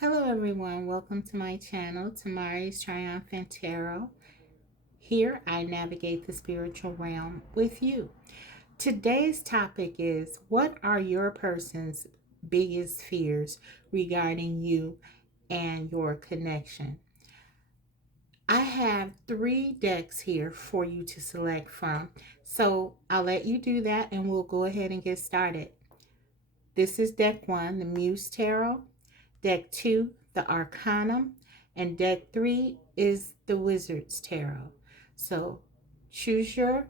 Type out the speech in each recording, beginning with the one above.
Hello everyone, welcome to my channel, Tamari's Triumphant Tarot. Here I navigate the spiritual realm with you. Today's topic is, what are your person's biggest fears regarding you and your connection? I have 3 decks here for you to select from, so I'll let you do that and we'll go ahead and get started. This is deck 1, the Muse Tarot. Deck 2, the Arcanum, and deck 3 is the Wizard's Tarot. So choose your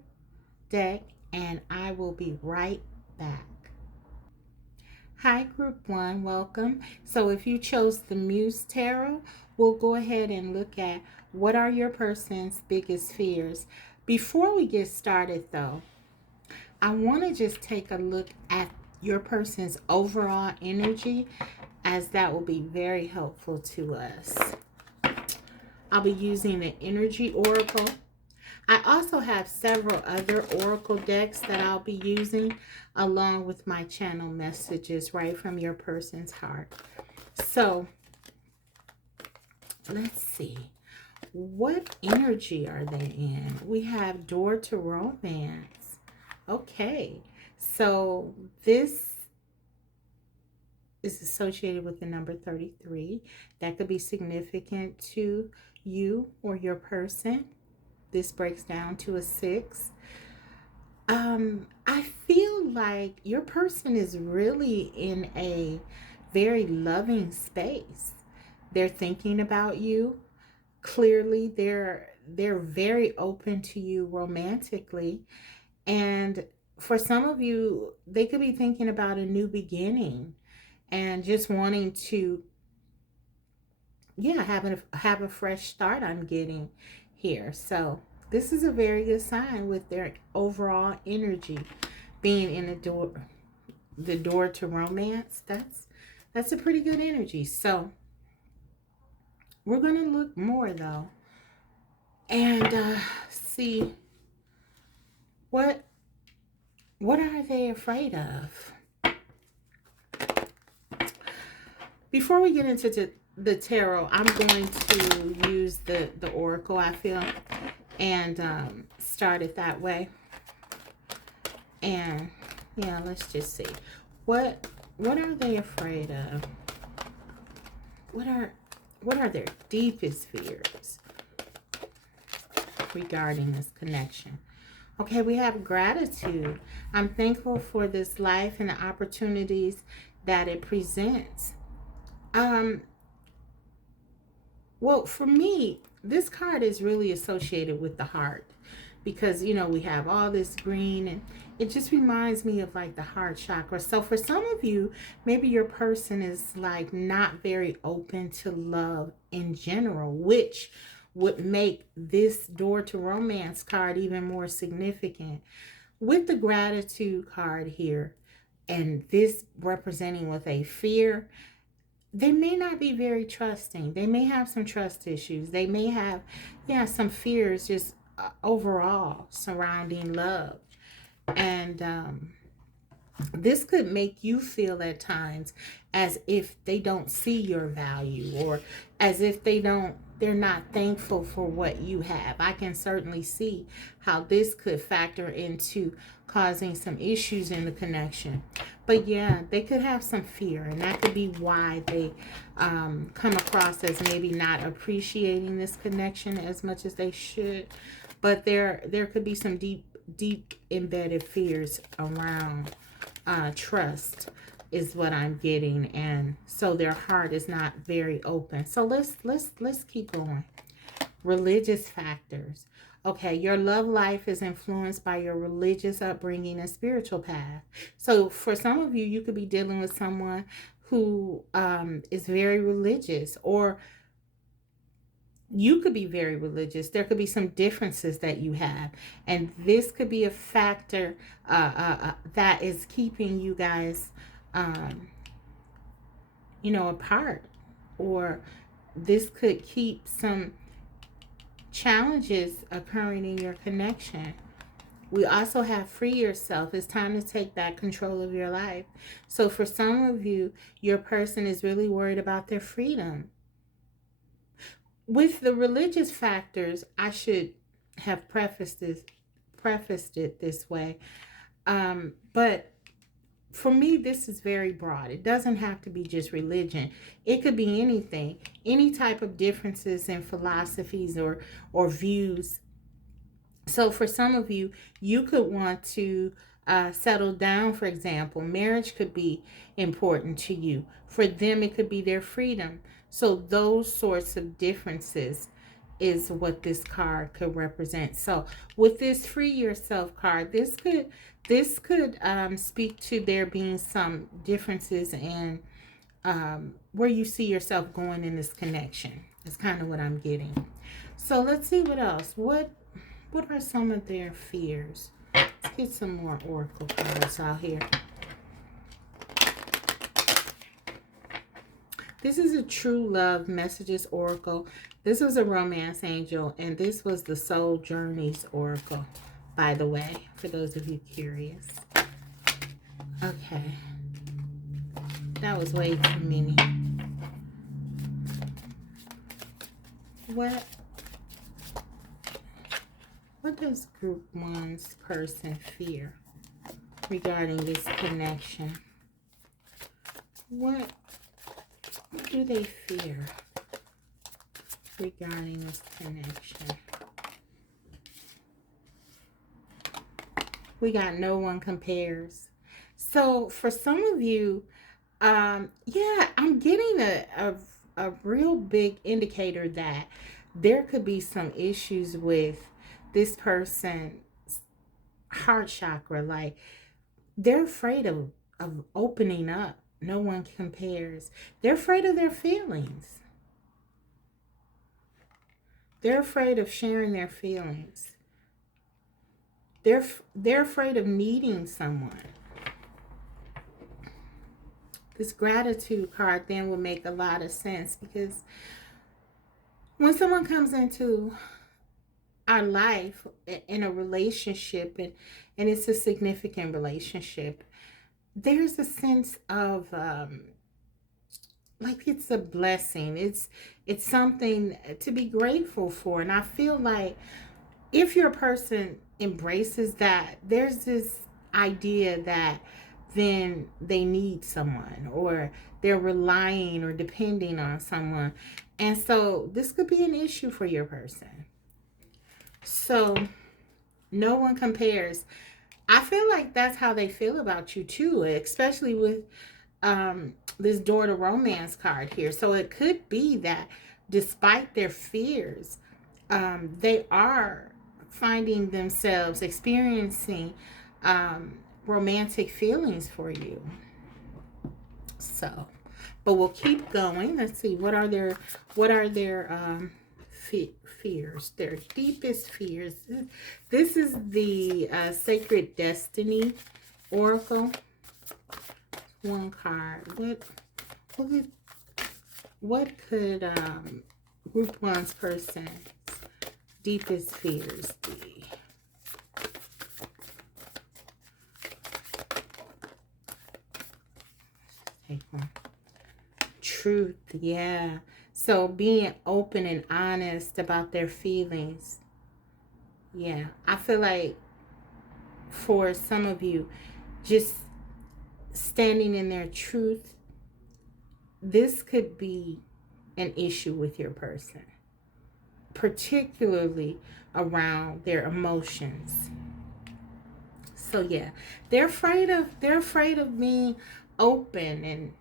deck and I will be right back. Hi Group 1, welcome. So if you chose the Muse Tarot, we'll go ahead and look at what are your person's biggest fears. Before we get started though, I want to just take a look at your person's overall energy, as that will be very helpful to us. I'll be using the Energy Oracle. I also have several other Oracle decks that I'll be using along with my channel messages right from your person's heart. So let's see. What energy are they in? We have Door to Romance. Okay. So this is associated with the number 33. That could be significant to you or your person. This breaks down to a 6. I feel like your person is really in a very loving space. They're thinking about you. Clearly, they're very open to you romantically. And for some of you, they could be thinking about a new beginning and just wanting to have a fresh start. I'm getting here. So this is a very good sign with their overall energy being in the door to romance. That's a pretty good energy. So we're gonna look more though and see what are they afraid of. Before we get into the tarot, I'm going to use the oracle, I feel, and start it that way. And yeah, let's just see. What are they afraid of? What are their deepest fears regarding this connection? Okay, we have gratitude. I'm thankful for this life and the opportunities that it presents. Well, for me, this card is really associated with the heart because, we have all this green and it just reminds me of like the heart chakra. So for some of you, maybe your person is like not very open to love in general, which would make this door to romance card even more significant. With the gratitude card here and this representing with a fear, they may not be very trusting. They may have some trust issues. They may have, some fears just overall surrounding love. And this could make you feel at times as if they don't see your value, or as if they're not thankful for what you have. I can certainly see how this could factor into causing some issues in the connection. But yeah, they could have some fear, and that could be why they come across as maybe not appreciating this connection as much as they should. But there could be some deep embedded fears around trust is what I'm getting, and so their heart is not very open. So let's keep going. Religious factors. Okay, your love life is influenced by your religious upbringing and spiritual path. So for some of you, you could be dealing with someone who is very religious, or you could be very religious. There could be some differences that you have, and this could be a factor that is keeping you guys apart, or this could keep some challenges occurring in your connection. We also have free yourself. It's time to take back control of your life. So for some of you, your person is really worried about their freedom. With the religious factors, I should have prefaced it this way. But for me, this is very broad. It doesn't have to be just religion. It could be anything, any type of differences in philosophies or views. So for some of you, you could want to settle down. For example, marriage could be important to you. For them, it could be their freedom. So those sorts of differences is what this card could represent. So with this free yourself card, this could speak to there being some differences in where you see yourself going in this connection. That's kind of what I'm getting. So let's see what else. What are some of their fears? Let's get some more oracle cards out here. This is a true love messages oracle. This was a romance angel, and this was the soul journeys oracle, by the way, for those of you curious. Okay. That was way too many. What does group one's person fear regarding this connection? What do they fear regarding this connection? We got no one compares. So for some of you, yeah, I'm getting a real big indicator that there could be some issues with this person's heart chakra. Like they're afraid of opening up. No one compares. They're afraid of their feelings. They're afraid of sharing their feelings. They're afraid of needing someone. This gratitude card then will make a lot of sense, because when someone comes into our life in a relationship, and it's a significant relationship, there's a sense of like it's a blessing. It's something to be grateful for. And I feel like if your person embraces that, there's this idea that then they need someone, or they're relying or depending on someone. And so this could be an issue for your person. So no one compares. I feel like that's how they feel about you too, especially with this door to romance card here. So it could be that despite their fears, they are finding themselves experiencing romantic feelings for you. So, but we'll keep going. Let's see, what are their fears, their deepest fears. This is the Sacred Destiny Oracle. One card. What could group one's person's deepest fears be? Take one. Truth, yeah. So being open and honest about their feelings. Yeah, I feel like for some of you, just standing in their truth, this could be an issue with your person, particularly around their emotions. So yeah, they're afraid of being open, and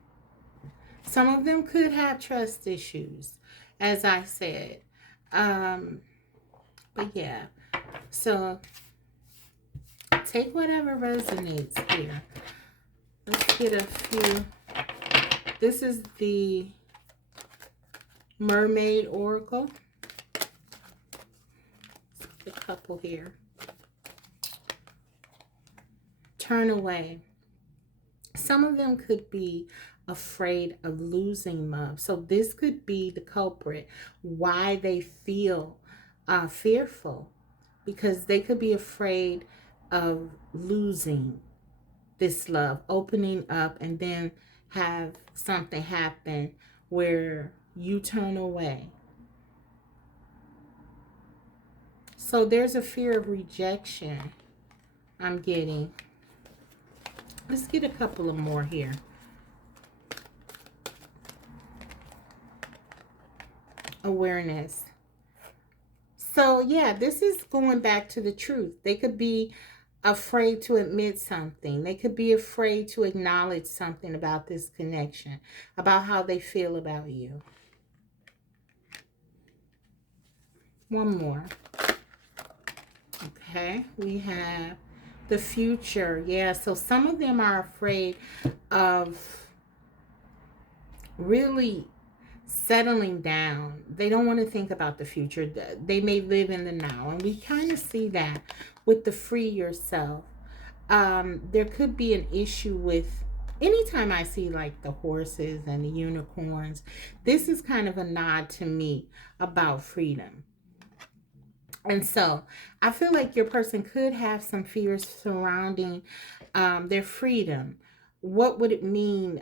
some of them could have trust issues, as I said. But yeah, so take whatever resonates here. Let's get a few. This is the Mermaid Oracle. Let's get a couple here. Turn away. Some of them could be afraid of losing love. So this could be the culprit, why they feel fearful, because they could be afraid of losing this love, opening up, and then have something happen where you turn away. So there's a fear of rejection I'm getting. Let's get a couple of more here. Awareness. So yeah, this is going back to the truth. They could be afraid to admit something. They could be afraid to acknowledge something about this connection, about how they feel about you. One more. Okay, we have the future. Yeah, so some of them are afraid of really settling down. They don't want to think about the future. They may live in the now. And we kind of see that with the free yourself. There could be an issue with anytime I see like the horses and the unicorns. This is kind of a nod to me about freedom. And so I feel like your person could have some fears surrounding their freedom. What would it mean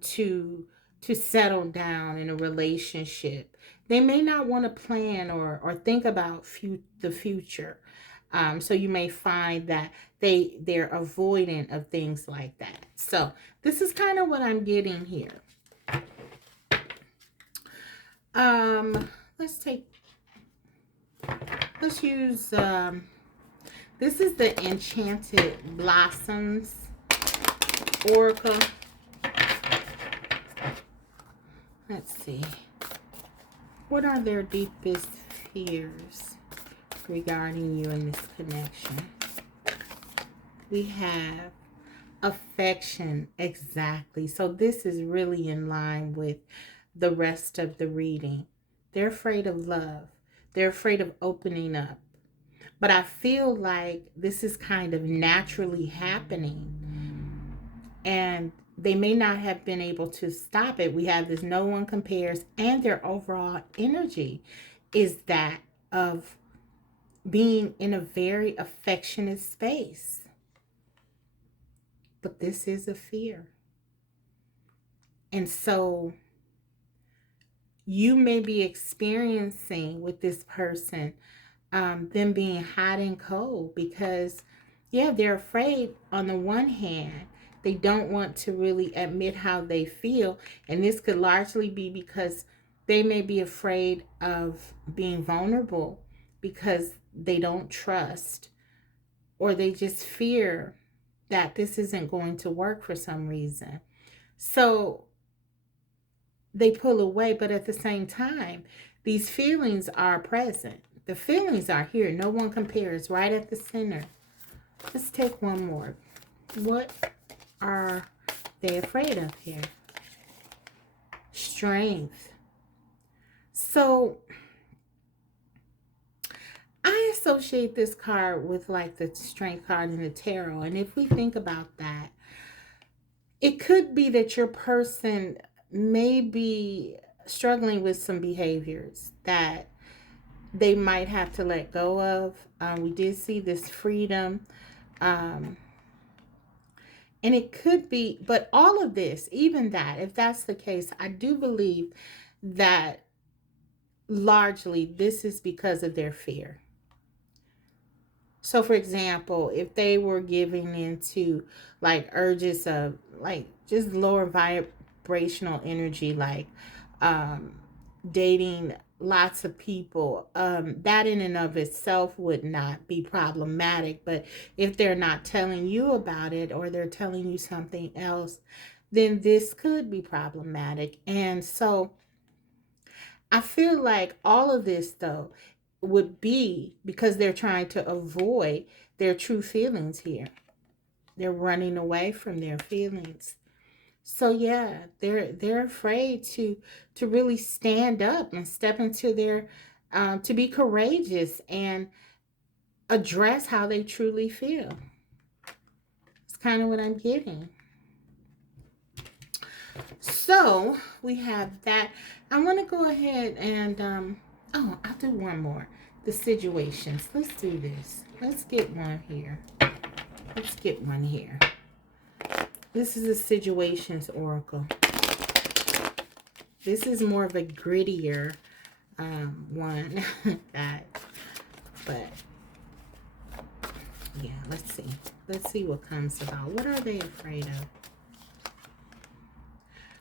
to settle down in a relationship? They may not want to plan or think about the future. So you may find that they're avoidant of things like that. So this is kind of what I'm getting here. Let's take Let's use, this is the Enchanted Blossoms Oracle. Let's see. What are their deepest fears regarding you in this connection? We have affection, exactly. So this is really in line with the rest of the reading. They're afraid of love. They're afraid of opening up. But I feel like this is kind of naturally happening. And they may not have been able to stop it. We have this no one compares, and their overall energy is that of being in a very affectionate space. But this is a fear. And so you may be experiencing with this person them being hot and cold because, yeah, they're afraid on the one hand. They don't want to really admit how they feel. And this could largely be because they may be afraid of being vulnerable because they don't trust, or they just fear that this isn't going to work for some reason. So they pull away, but at the same time, these feelings are present. The feelings are here. No one compares, right at the center. Let's take one more. What are they afraid of here? Strength. So I associate this card with like the strength card in the tarot. And if we think about that, it could be that your person may be struggling with some behaviors that they might have to let go of. We did see this freedom. And it could be, but all of this, even that, if that's the case, I do believe that largely this is because of their fear. So, for example, if they were giving into like urges of like just lower vibrational energy, like dating lots of people, that in and of itself would not be problematic. But if they're not telling you about it, or they're telling you something else, then this could be problematic. And so I feel like all of this, though, would be because they're trying to avoid their true feelings here. They're running away from their feelings. So yeah, they're afraid to really stand up and step into their to be courageous and address how they truly feel. It's kind of what I'm getting. So we have that. I want to go ahead and I'll do one more. The situations. Let's do this. Let's get one here. Let's get one here. This is a situations oracle. This is more of a grittier one, guys. But yeah, let's see. Let's see what comes about. What are they afraid of?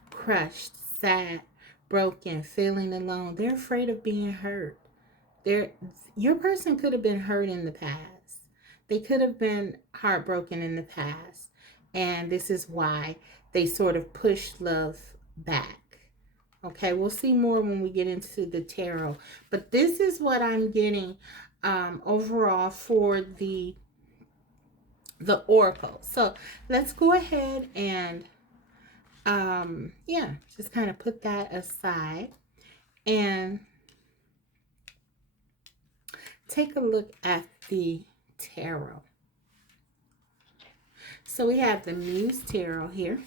Crushed, sad, broken, feeling alone. They're afraid of being hurt. Your person could have been hurt in the past. They could have been heartbroken in the past. And this is why they sort of push love back. Okay, we'll see more when we get into the tarot. But this is what I'm getting overall for the oracle. So let's go ahead and yeah, just kind of put that aside and take a look at the tarot. So we have the Muse Tarot here.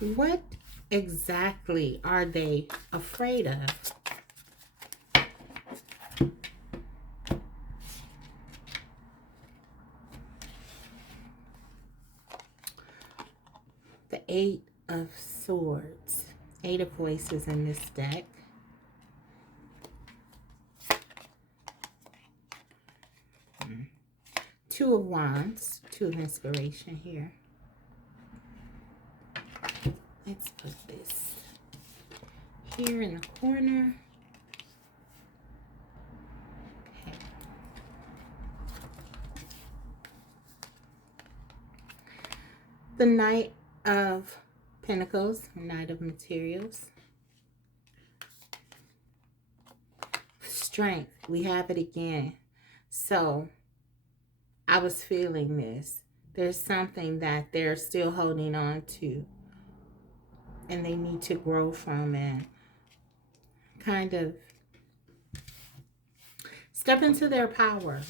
What exactly are they afraid of? The Eight of Swords. Eight of Voices in this deck. Two of Wands. Two of Inspiration here. Let's put this here in the corner. Okay. The Knight of Pentacles, Knight of Materials. Strength, we have it again. So I was feeling this. There's something that they're still holding on to and they need to grow from and kind of step into their power.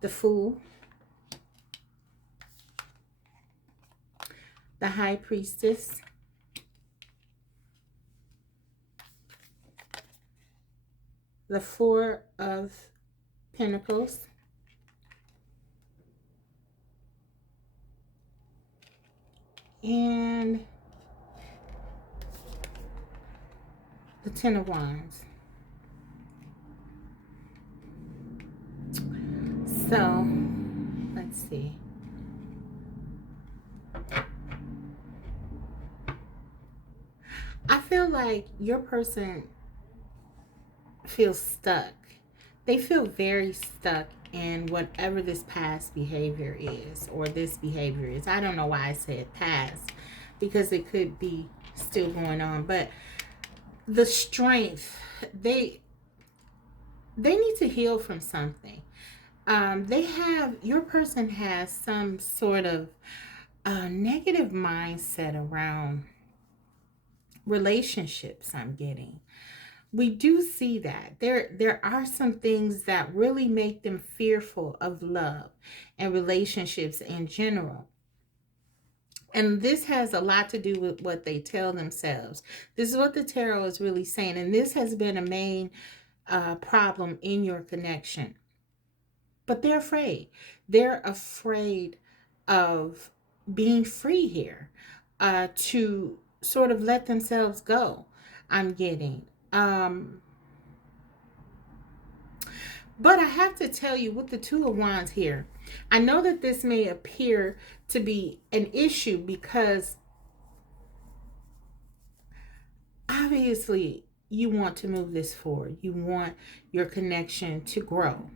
The Fool. The High Priestess. The Four of Pentacles. And the Ten of Wands. So, let's see. I feel like your person feels stuck. They feel very stuck in whatever this past behavior is, or this behavior is. I don't know why I said past, because it could be still going on. But the strength, they need to heal from something. Your person has some sort of negative mindset around relationships, I'm getting. We do see that there are some things that really make them fearful of love and relationships in general. And this has a lot to do with what they tell themselves. This is what the tarot is really saying. And this has been a main problem in your connection. But they're afraid. They're afraid of being free here, to sort of let themselves go, I'm getting. But I have to tell you, with the Two of Wands here, I know that this may appear to be an issue because obviously you want to move this forward. You want your connection to grow.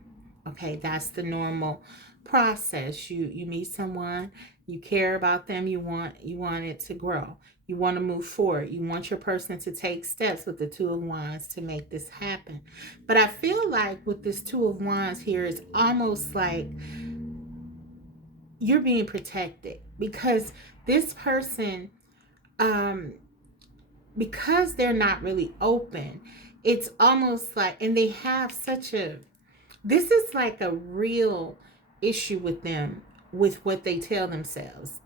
Okay, that's the normal process. You meet someone, you care about them, you want it to grow. You want to move forward. You want your person to take steps with the Two of Wands to make this happen. But I feel like with this Two of Wands here, it's almost like you're being protected because this person, because they're not really open, it's almost like, and they have this is like a real issue with them, with what they tell themselves.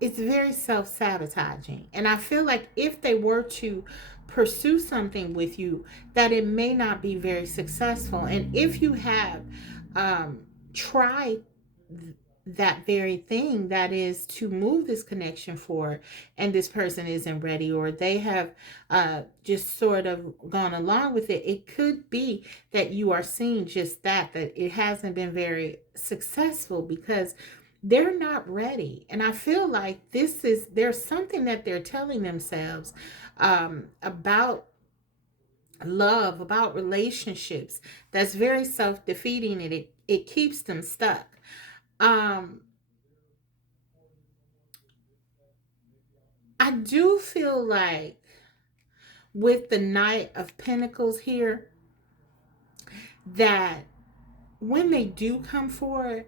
it's very self-sabotaging. And I feel like if they were to pursue something with you, that it may not be very successful. And if you have tried that very thing, that is to move this connection forward, and this person isn't ready, or they have just sort of gone along with it, it could be that you are seeing just that it hasn't been very successful because they're not ready. And I feel like there's something that they're telling themselves about love, about relationships, that's very self-defeating, and it keeps them stuck. um I do feel like with the Knight of Pentacles here, that when they do come forward,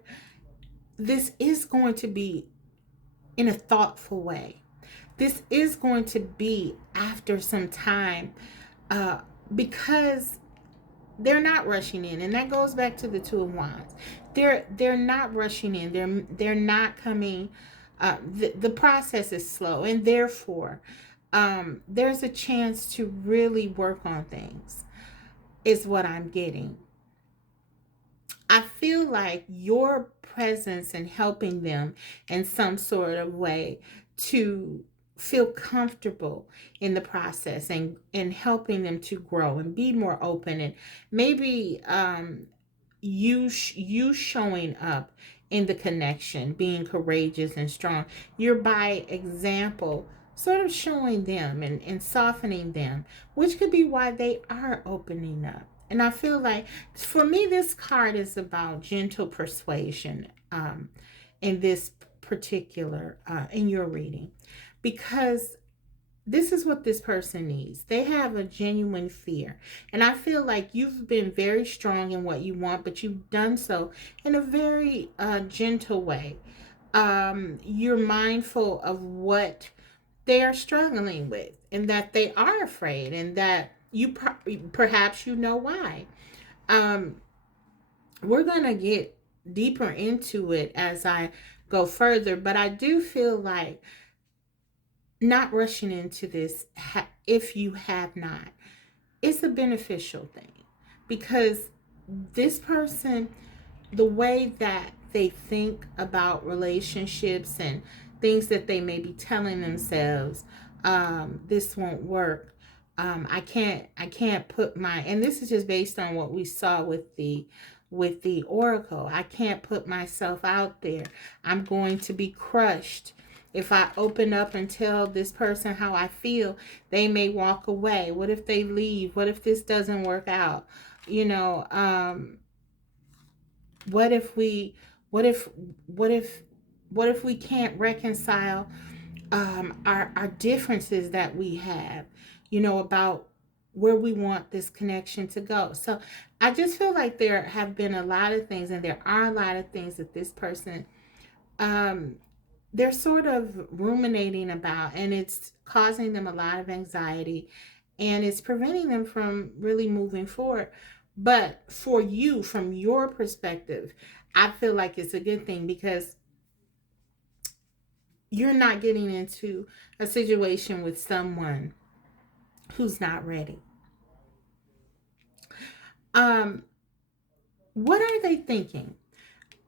this is going to be in a thoughtful way. This is going to be after some time, uh, because they're not rushing in, and that goes back to the Two of Wands. They're not rushing in. They're not coming. The process is slow, and therefore, there's a chance to really work on things. Is what I'm getting. I feel like your presence and helping them in some sort of way to feel comfortable in the process, and helping them to grow and be more open, and maybe you showing up in the connection, being courageous and strong. You're by example sort of showing them, and softening them, which could be why they are opening up. And I feel like for me, this card is about gentle persuasion, in this particular, in your reading, because this is what this person needs. They have a genuine fear. And I feel like you've been very strong in what you want, but you've done so in a very gentle way. You're mindful of what they are struggling with, and that they are afraid, and that perhaps you know why. Um, we're going to get deeper into it as I go further, but I do feel like not rushing into this, if you have not, it's a beneficial thing, because this person, the way that they think about relationships and things that they may be telling themselves, this won't work. I can't put my, and this is just based on what we saw with the oracle. I can't put myself out there. I'm going to be crushed. If I open up and tell this person how I feel, they may walk away. What if they leave? What if this doesn't work out? You know, what if we, what if, what if, what if we can't reconcile our differences that we have, about where we want this connection to go. So I just feel like there have been a lot of things, and there are a lot of things that this person, um, they're sort of ruminating about, and it's causing them a lot of anxiety, and it's preventing them from really moving forward. But for you, from your perspective, I feel like it's a good thing, because you're not getting into a situation with someone who's not ready. Um, what are they thinking?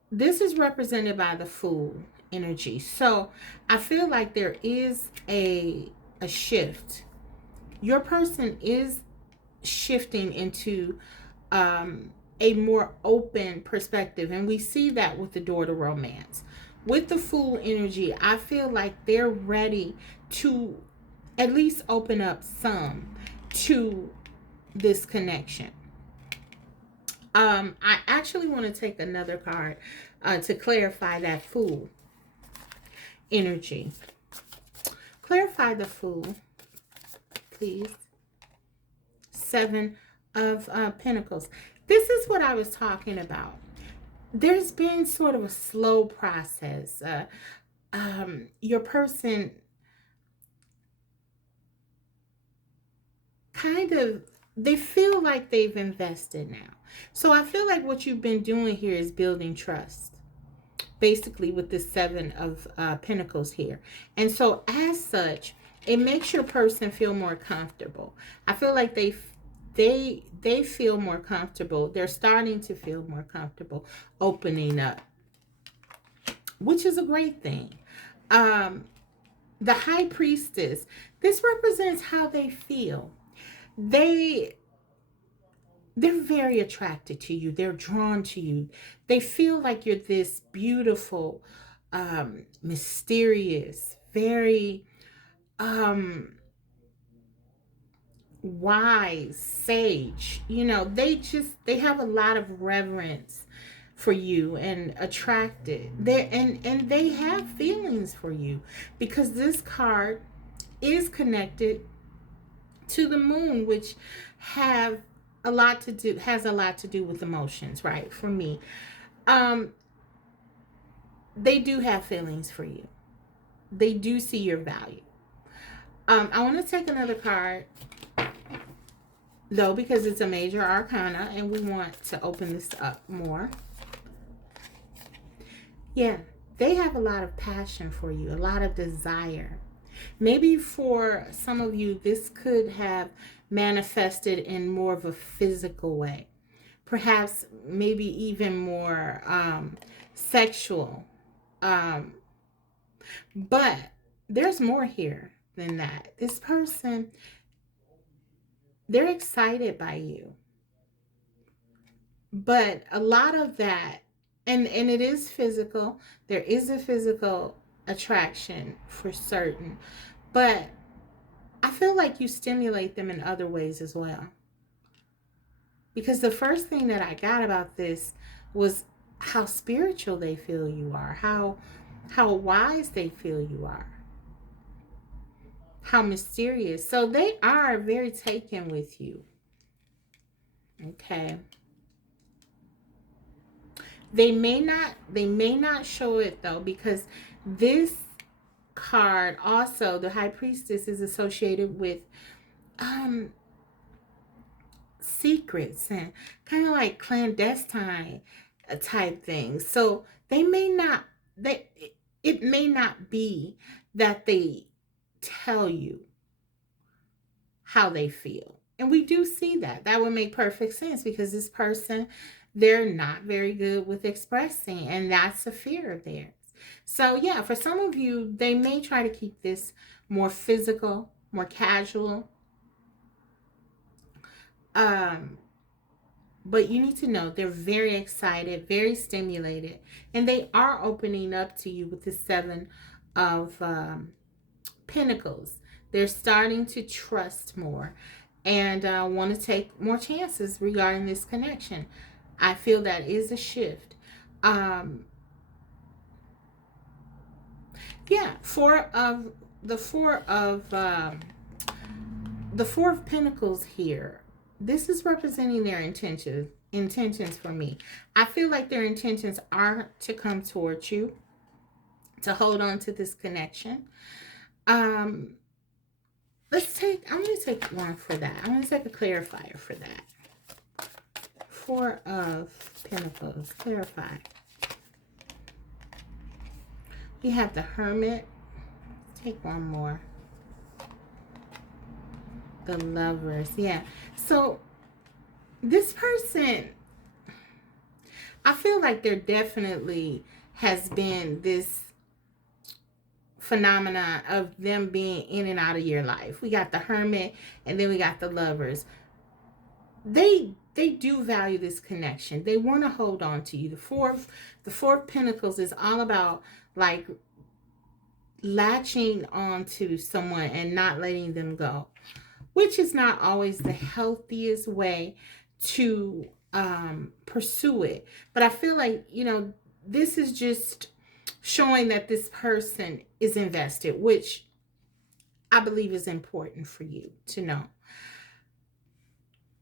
This is represented by the Fool energy. So I feel like there is a shift. Your person is shifting into a more open perspective, and we see that with the door to romance. With the Fool energy, I feel like they're ready to at least open up some to this connection. I actually want to take another card to clarify that Fool energy. Clarify the Fool, please. Seven of Pentacles. This is what I was talking about. There's been sort of a slow process. Your person kind of, they feel like they've invested now. So I feel like what you've been doing here is building trust. basically with the seven of pentacles here. And so as such, it makes your person feel more comfortable. I feel like they feel more comfortable. They're starting to feel more comfortable opening up, which is a great thing. um the high priestess, this represents how they feel. they they're very attracted to you. They're drawn to you. They feel like you're this beautiful, mysterious, very um wise sage. They have a lot of reverence for you and attracted. And they have feelings for you because this card is connected to the moon, which have has a lot to do with emotions, right? For me, um they do have feelings for you. They do see your value. I want to take another card though, because it's a major arcana and we want to open this up more. Yeah, they have a lot of passion for you, a lot of desire. Maybe for some of you, this could have manifested in more of a physical way. Perhaps maybe even more sexual. Um, but there's more here than that. This person, they're excited by you. But a lot of that, and it is physical. There is a physical attraction for certain. But I feel like you stimulate them in other ways as well. Because the first thing that I got about this was how spiritual they feel you are, how wise they feel you are, how mysterious. So they are very taken with you. Okay. They may not show it though, because this card also, the high priestess, is associated with um secrets and kind of like clandestine type things. So they it may not be that they tell you how they feel. And we do see that. That would make perfect sense because this person, they're not very good with expressing, and that's a fear of theirs. So, yeah, for some of you, they may try to keep this more physical, more casual. Um, but you need to know they're very excited, very stimulated, and they are opening up to you with the seven of pentacles. They're starting to trust more and want to take more chances regarding this connection. I feel that is a shift. Um, yeah, the four of pentacles here. This is representing their intentions for me. I feel like their intentions are to come towards you, to hold on to this connection. Um, I'm going to take one for that. I'm going to take a clarifier for that. Four of Pentacles, clarify. We have the Hermit. Take one more. The Lovers, yeah. So this person, I feel like there definitely has been this phenomena of them being in and out of your life. We got the Hermit and then we got the Lovers. They do value this connection. They want to hold on to you. The four of Pentacles is all about like latching on to someone and not letting them go, which is not always the healthiest way to pursue it. But I feel like, this is just showing that this person is invested, which I believe is important for you to know.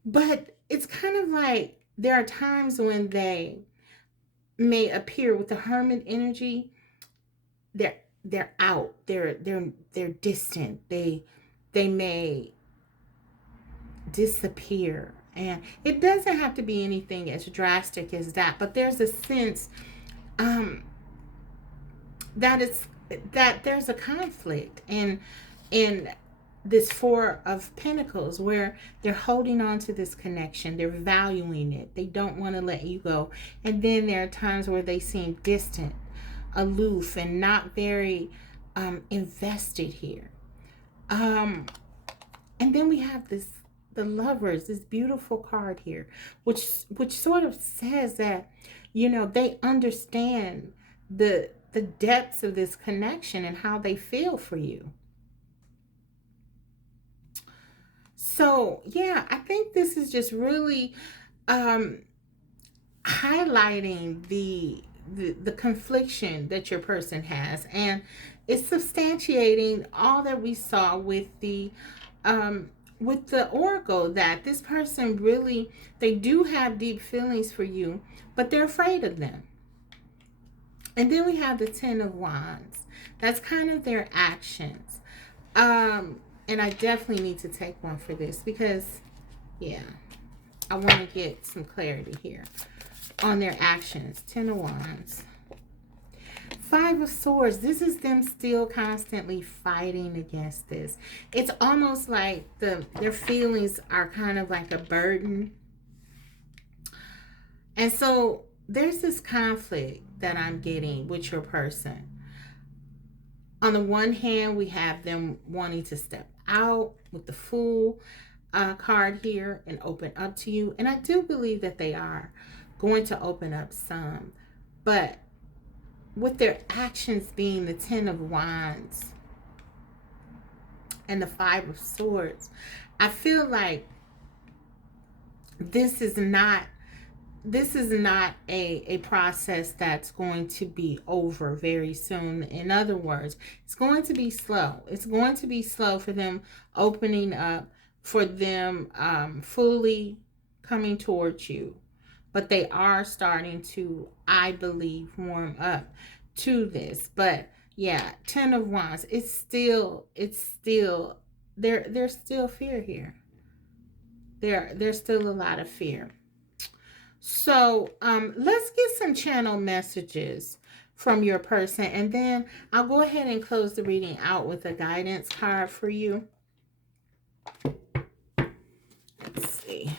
But it's kind of like there are times when they may appear with the Hermit energy. They're out. They're distant. They may disappear. And it doesn't have to be anything as drastic as that, but there's a sense that it's that there's a conflict in this Four of Pentacles, where they're holding on to this connection, they're valuing it, they don't want to let you go. And then there are times where they seem distant, aloof, and not very invested here. And then we have the Lovers, this beautiful card here, which sort of says that, you know, they understand the depths of this connection and how they feel for you. So yeah, I think this is just really highlighting the confliction that your person has, and it's substantiating all that we saw with the oracle, that this person really, they do have deep feelings for you, but they're afraid of them. And then we have the Ten of Wands. That's kind of their actions. And I definitely need to take one for this because, yeah, I want to get some clarity here on their actions. Ten of Wands. Five of Swords. This is them still constantly fighting against this. It's almost like their feelings are kind of like a burden. And so there's this conflict that I'm getting with your person. On the one hand, we have them wanting to step out with the Fool card here and open up to you. And I do believe that they are going to open up some. But with their actions being the Ten of Wands and the Five of Swords, I feel like this is not a process that's going to be over very soon. In other words, it's going to be slow. It's going to be slow for them opening up, for them fully coming towards you. But they are starting to, I believe, warm up to this. But yeah, Ten of Wands, it's still there's still fear here. There's still a lot of fear. So let's get some channel messages from your person, and then I'll go ahead and close the reading out with a guidance card for you. Let's see.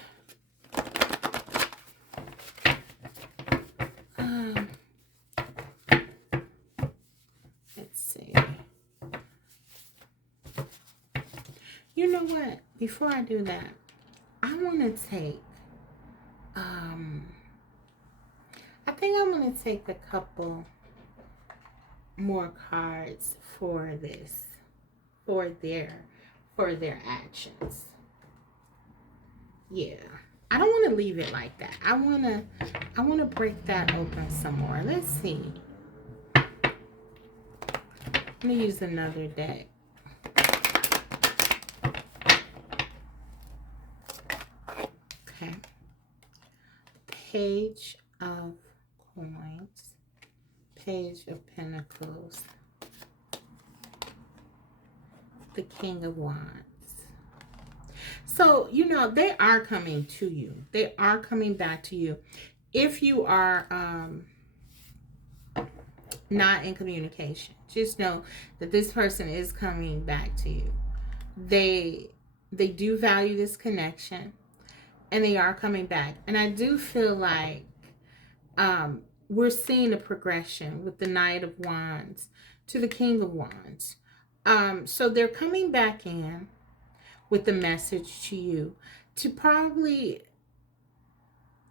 Let's see. You know what? Before I do that, I want to take I think I'm going to take a couple more cards for this, for their actions. Yeah. I don't want to leave it like that. I want to break that open some more. Let's see. I'm going to use another deck. Okay. Page of Coins, Page of Pentacles, the King of Wands. So, you know, they are coming to you. They are coming back to you. If you are not in communication, just know that this person is coming back to you. They do value this connection, and they are coming back. And I do feel like we're seeing a progression with the Knight of Wands to the King of Wands. So they're coming back in with the message to you to probably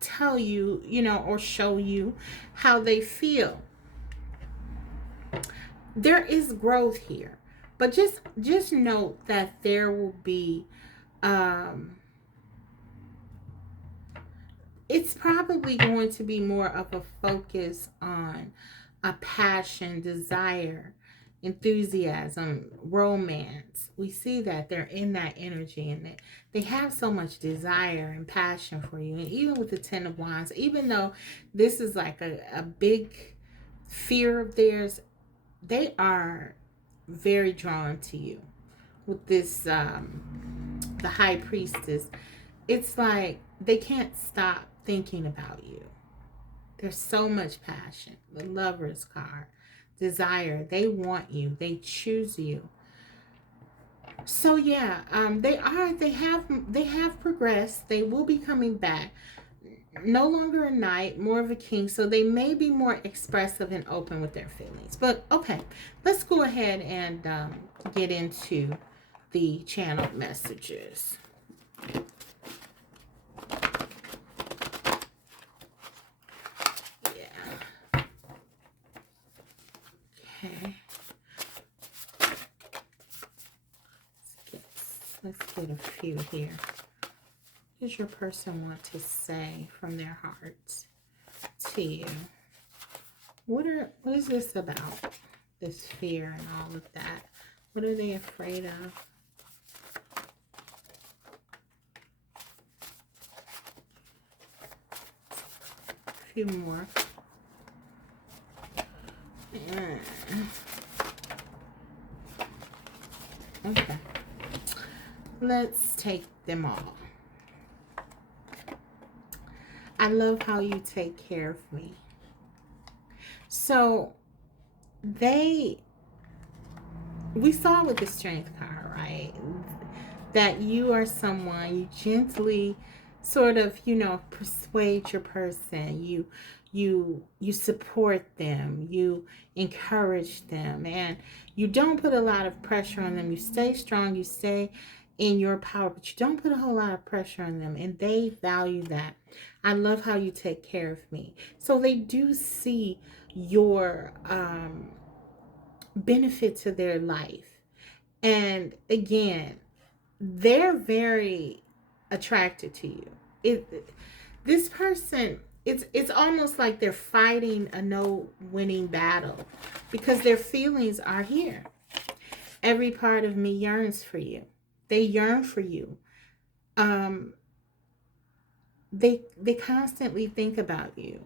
tell you, you know, or show you how they feel. There is growth here, but just note that there will be it's probably going to be more of a focus on a passion, desire, enthusiasm, romance. We see that they're in that energy, and they have so much desire and passion for you. And even with the Ten of Wands, even though this is like a big fear of theirs, they are very drawn to you. With this the High Priestess, it's like they can't stop thinking about you. There's so much passion. The Lover's card, desire. They want you. They choose you. So yeah, they have progressed. They will be coming back. No longer a knight, more of a king. So they may be more expressive and open with their feelings. But okay, let's go ahead and get into the channeled messages. Yeah. Okay. Let's get a few here. What does your person want to say from their hearts to you? What is this about? This fear and all of that. What are they afraid of? A few more. Okay. Let's take them all. I love how you take care of me. So we saw with the Strength card, right? That you are someone, you gently sort of, persuade your person. You support them, you encourage them, and you don't put a lot of pressure on them. You stay strong, you stay in your power, but you don't put a whole lot of pressure on them, and they value that. I love how you take care of me. So they do see your benefit to their life. And again, they're very attracted to you. This person, it's almost like they're fighting a no winning battle because their feelings are here. Every part of me yearns for you. They yearn for you. They constantly think about you.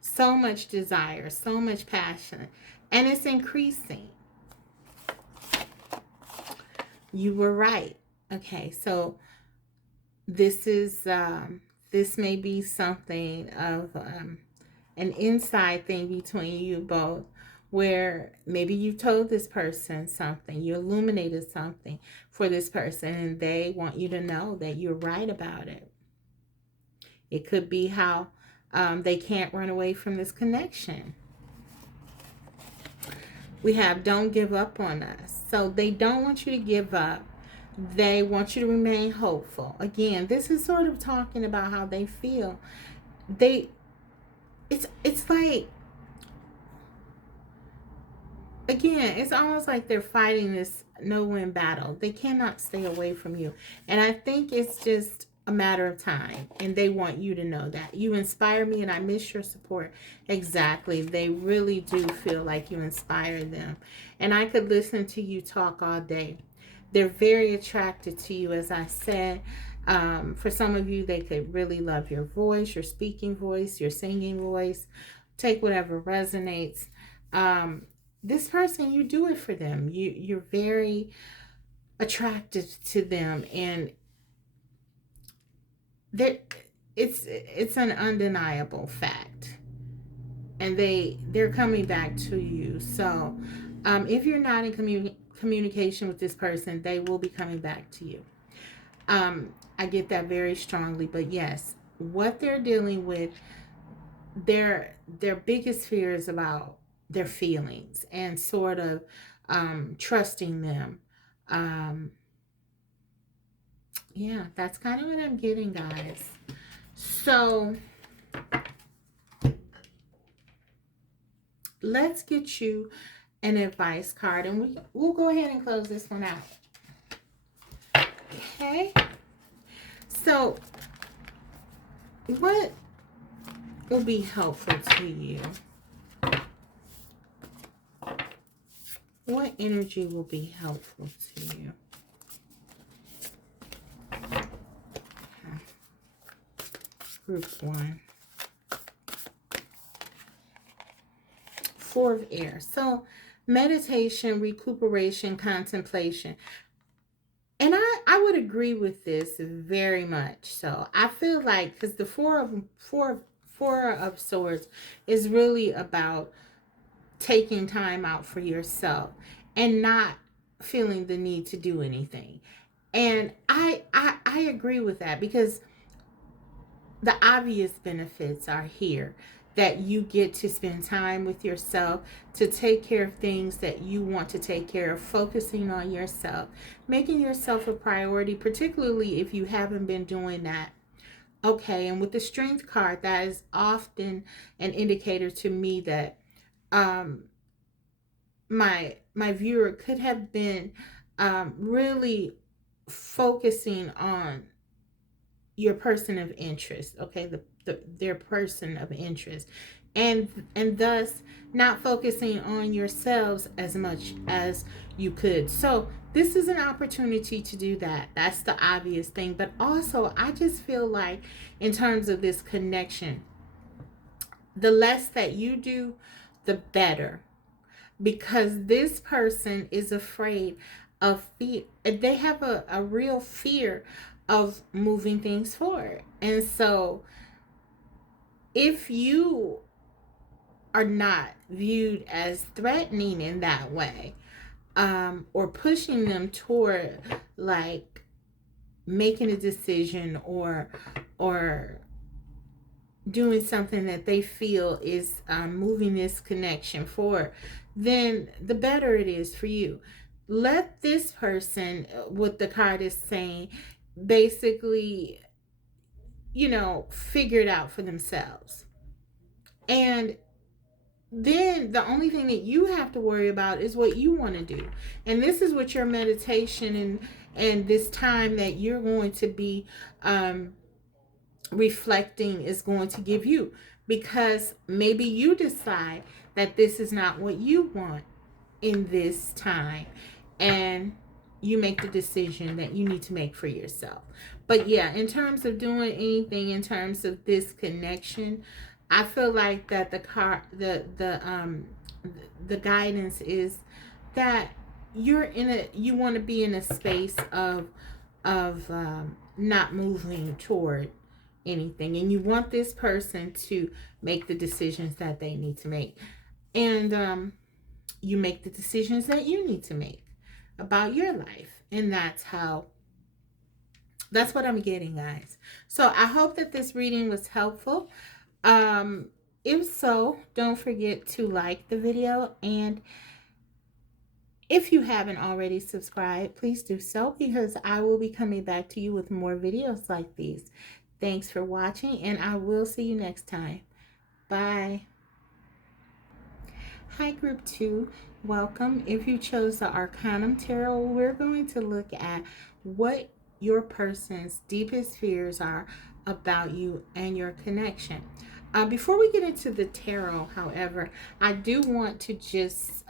So much desire, so much passion, and it's increasing. You were right. Okay, so this may be something of an inside thing between you both, where maybe you told this person something, you illuminated something for this person, and they want you to know that you're right about it. It could be how they can't run away from this connection. We have don't give up on us. So they don't want you to give up. They want you to remain hopeful. Again, this is sort of talking about how they feel. It's like, again, it's almost like they're fighting this no-win battle. They cannot stay away from you. And I think it's just a matter of time. And they want you to know that. You inspire me and I miss your support. Exactly. They really do feel like you inspire them. And I could listen to you talk all day. They're very attracted to you, as I said. For some of you, they could really love your voice, your speaking voice, your singing voice. Take whatever resonates. This person, you do it for them. You're very attracted to them, and it's an undeniable fact. And they're coming back to you. So if you're not in communication with this person, they will be coming back to you. I get that very strongly. But yes, what they're dealing with, their biggest fear is about their feelings and sort of trusting them. Yeah, that's kind of what I'm getting, guys. So let's get you an advice card, and we'll go ahead and close this one out. Okay. So what will be helpful to you? What energy will be helpful to you? Okay. Group 1. 4 of air. So meditation, recuperation, contemplation. And I would agree with this very much. So I feel like, because the four of swords is really about taking time out for yourself and not feeling the need to do anything. And I agree with that, because the obvious benefits are here, that you get to spend time with yourself, to take care of things that you want to take care of, focusing on yourself, making yourself a priority, particularly if you haven't been doing that. Okay, and with the strength card, that is often an indicator to me that um my viewer could have been really focusing on your person of interest, okay, their person of interest, and thus not focusing on yourselves as much as you could. So this is an opportunity to do that. That's the obvious thing, but also I just feel like, in terms of this connection, the less that you do, the better, because this person is afraid of fear. They have a real fear of moving things forward. And so if you are not viewed as threatening in that way, or pushing them toward like making a decision, or doing something that they feel is moving this connection forward, then the better it is for you. Let this person, what the card is saying, basically, figure it out for themselves. And then the only thing that you have to worry about is what you want to do. And this is what your meditation and this time that you're going to be reflecting is going to give you, because maybe you decide that this is not what you want in this time, and you make the decision that you need to make for yourself. But yeah, in terms of doing anything in terms of this connection, I feel like that the guidance is that you want to be in a space of not moving toward anything, and you want this person to make the decisions that they need to make, and you make the decisions that you need to make about your life. And that's what I'm getting, guys. So I hope that this reading was helpful. If so, don't forget to like the video, and if you haven't already subscribed, please do so, because I will be coming back to you with more videos like these. Thanks for watching, and I will see you next time. Bye. Hi, Group 2. Welcome. If you chose the Arcanum Tarot, we're going to look at what your person's deepest fears are about you and your connection. Before we get into the tarot, however, I do want to just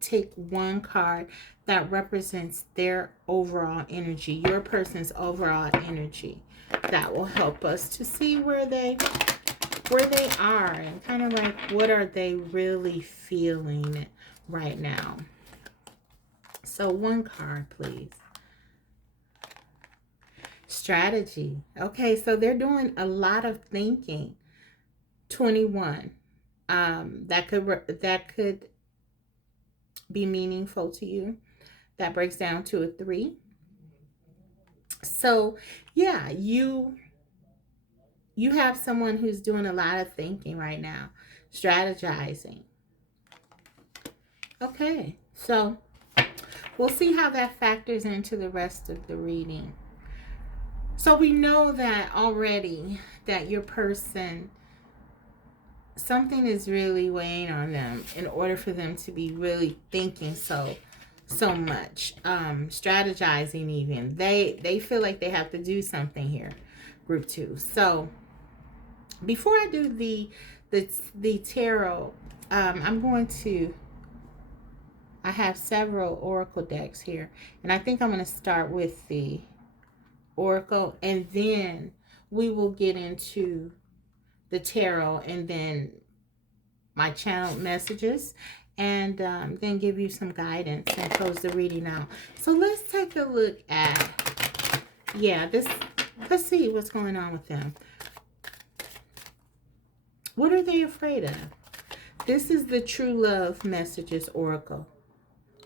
take one card that represents their overall energy, your person's overall energy. That will help us to see where they are, and kind of like what are they really feeling right now. So one card, please. Strategy. Okay, so they're doing a lot of thinking. 21. That could be meaningful to you. That breaks down to a 3. So yeah, you have someone who's doing a lot of thinking right now, strategizing. Okay, so we'll see how that factors into the rest of the reading. So we know that already that your person, something is really weighing on them in order for them to be really thinking so much, strategizing even. They feel like they have to do something here, Group 2. So before I do the tarot, I have several oracle decks here, and I think I'm going to start with the oracle, and then we will get into the tarot, and then my channel messages, and then give you some guidance and close the reading out. So let's take a look at, let's see what's going on with them. What are they afraid of? This is the true love messages oracle.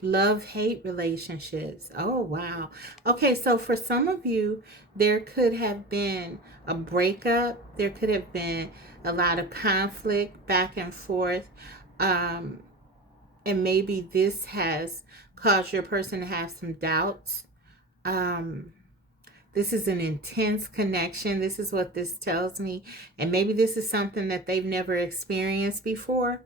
Love-hate relationships. Oh, wow. Okay, so for some of you, there could have been a breakup. There could have been a lot of conflict back and forth. Um, and maybe this has caused your person to have some doubts. Um, this is an intense connection. This is what this tells me. And maybe this is something that they've never experienced before.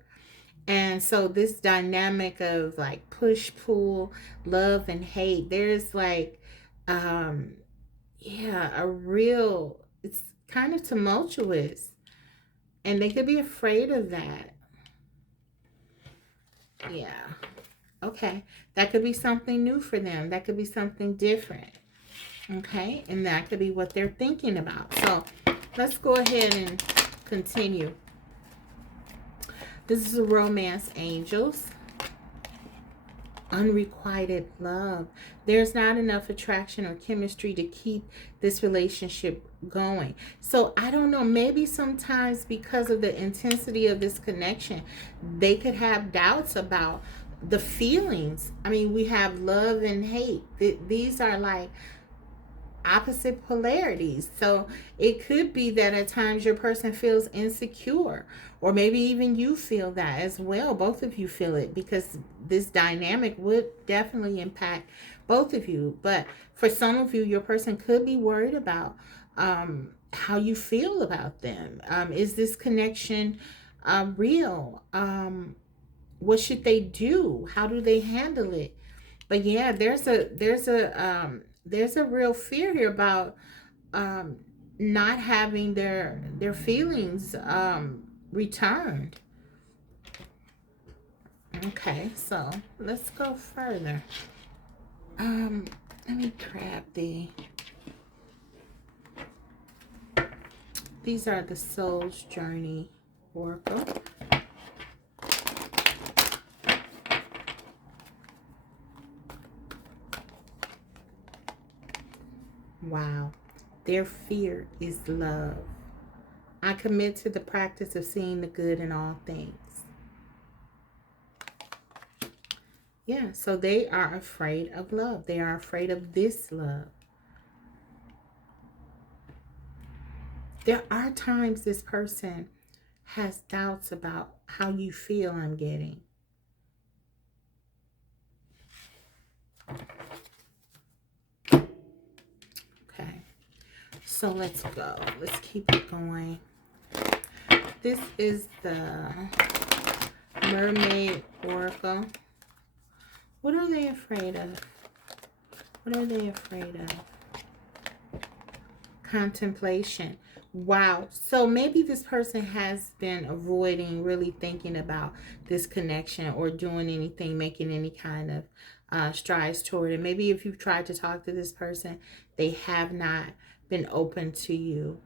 And so this dynamic of like push pull, love and hate, there's like yeah, a real, it's kind of tumultuous. And they could be afraid of that. Yeah. Okay. That could be something new for them. That could be something different. Okay. And that could be what they're thinking about. So let's go ahead and continue. This is a romance angels. Unrequited love. There's not enough attraction or chemistry to keep this relationship going. So I don't know, maybe sometimes because of the intensity of this connection, they could have doubts about the feelings. I mean, we have love and hate. These are like opposite polarities. So it could be that at times your person feels insecure, or maybe even you feel that as well. Both of you feel it, because this dynamic would definitely impact both of you. But for some of you, your person could be worried about how you feel about them. Is this connection real? What should they do? How do they handle it? But yeah, there's a real fear here about um, not having their feelings returned. Okay, so let's go further. Let me grab these are the soul's journey oracle. Wow. Their fear is love. I commit to the practice of seeing the good in all things. Yeah, so they are afraid of love. They are afraid of this love. There are times this person has doubts about how you feel, I'm getting. Okay, so let's go. Let's keep it going. This is the Mermaid Oracle. What are they afraid of? What are they afraid of? Contemplation. Wow. So maybe this person has been avoiding really thinking about this connection or doing anything, making any kind of strides toward it. Maybe if you've tried to talk to this person, they have not been open to you.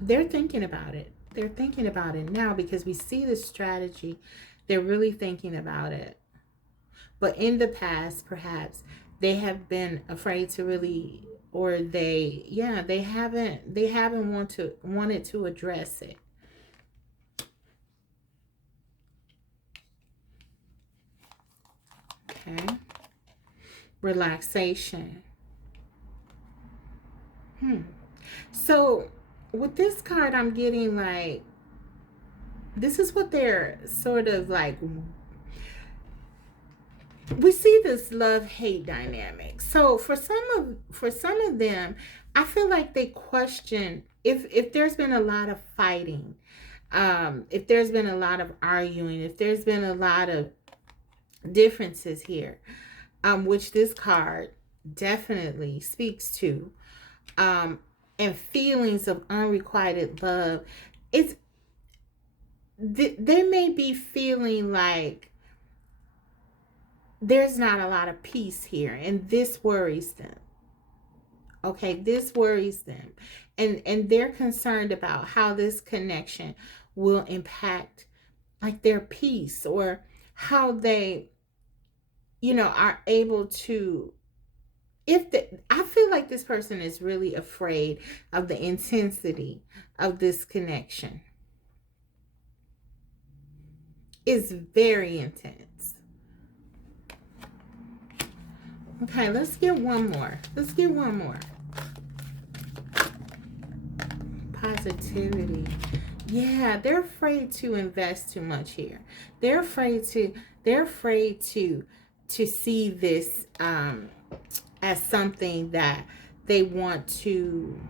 They're thinking about it. They're thinking about it now because we see this strategy. They're really thinking about it. But in the past, perhaps they have been afraid to really, or they haven't wanted to address it. Okay. Relaxation. So with this card, I'm getting like, this is what they're sort of like, we see this love-hate dynamic. So for some of them, I feel like they question if there's been a lot of fighting, if there's been a lot of arguing, if there's been a lot of differences here, which this card definitely speaks to, and feelings of unrequited love. It's they may be feeling like there's not a lot of peace here, and this worries them. Okay, this worries them, and they're concerned about how this connection will impact like their peace, or how they are able to I feel like this person is really afraid of the intensity of this connection. It's very intense. Okay, let's get one more. Let's get one more. Positivity. Yeah, they're afraid to invest too much here. They're afraid to they're afraid to see this as something that they want to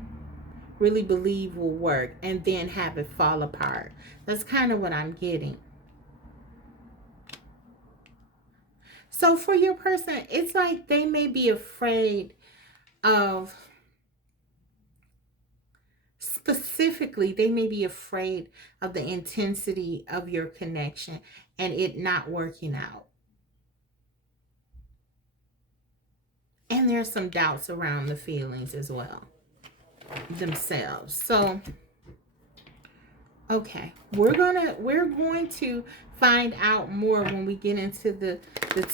really believe will work and then have it fall apart. That's kind of what I'm getting. So for your person, it's like they may be afraid of, specifically, they may be afraid of the intensity of your connection and it not working out. And there's some doubts around the feelings as well, themselves. So, okay, we're going to find out more when we get into the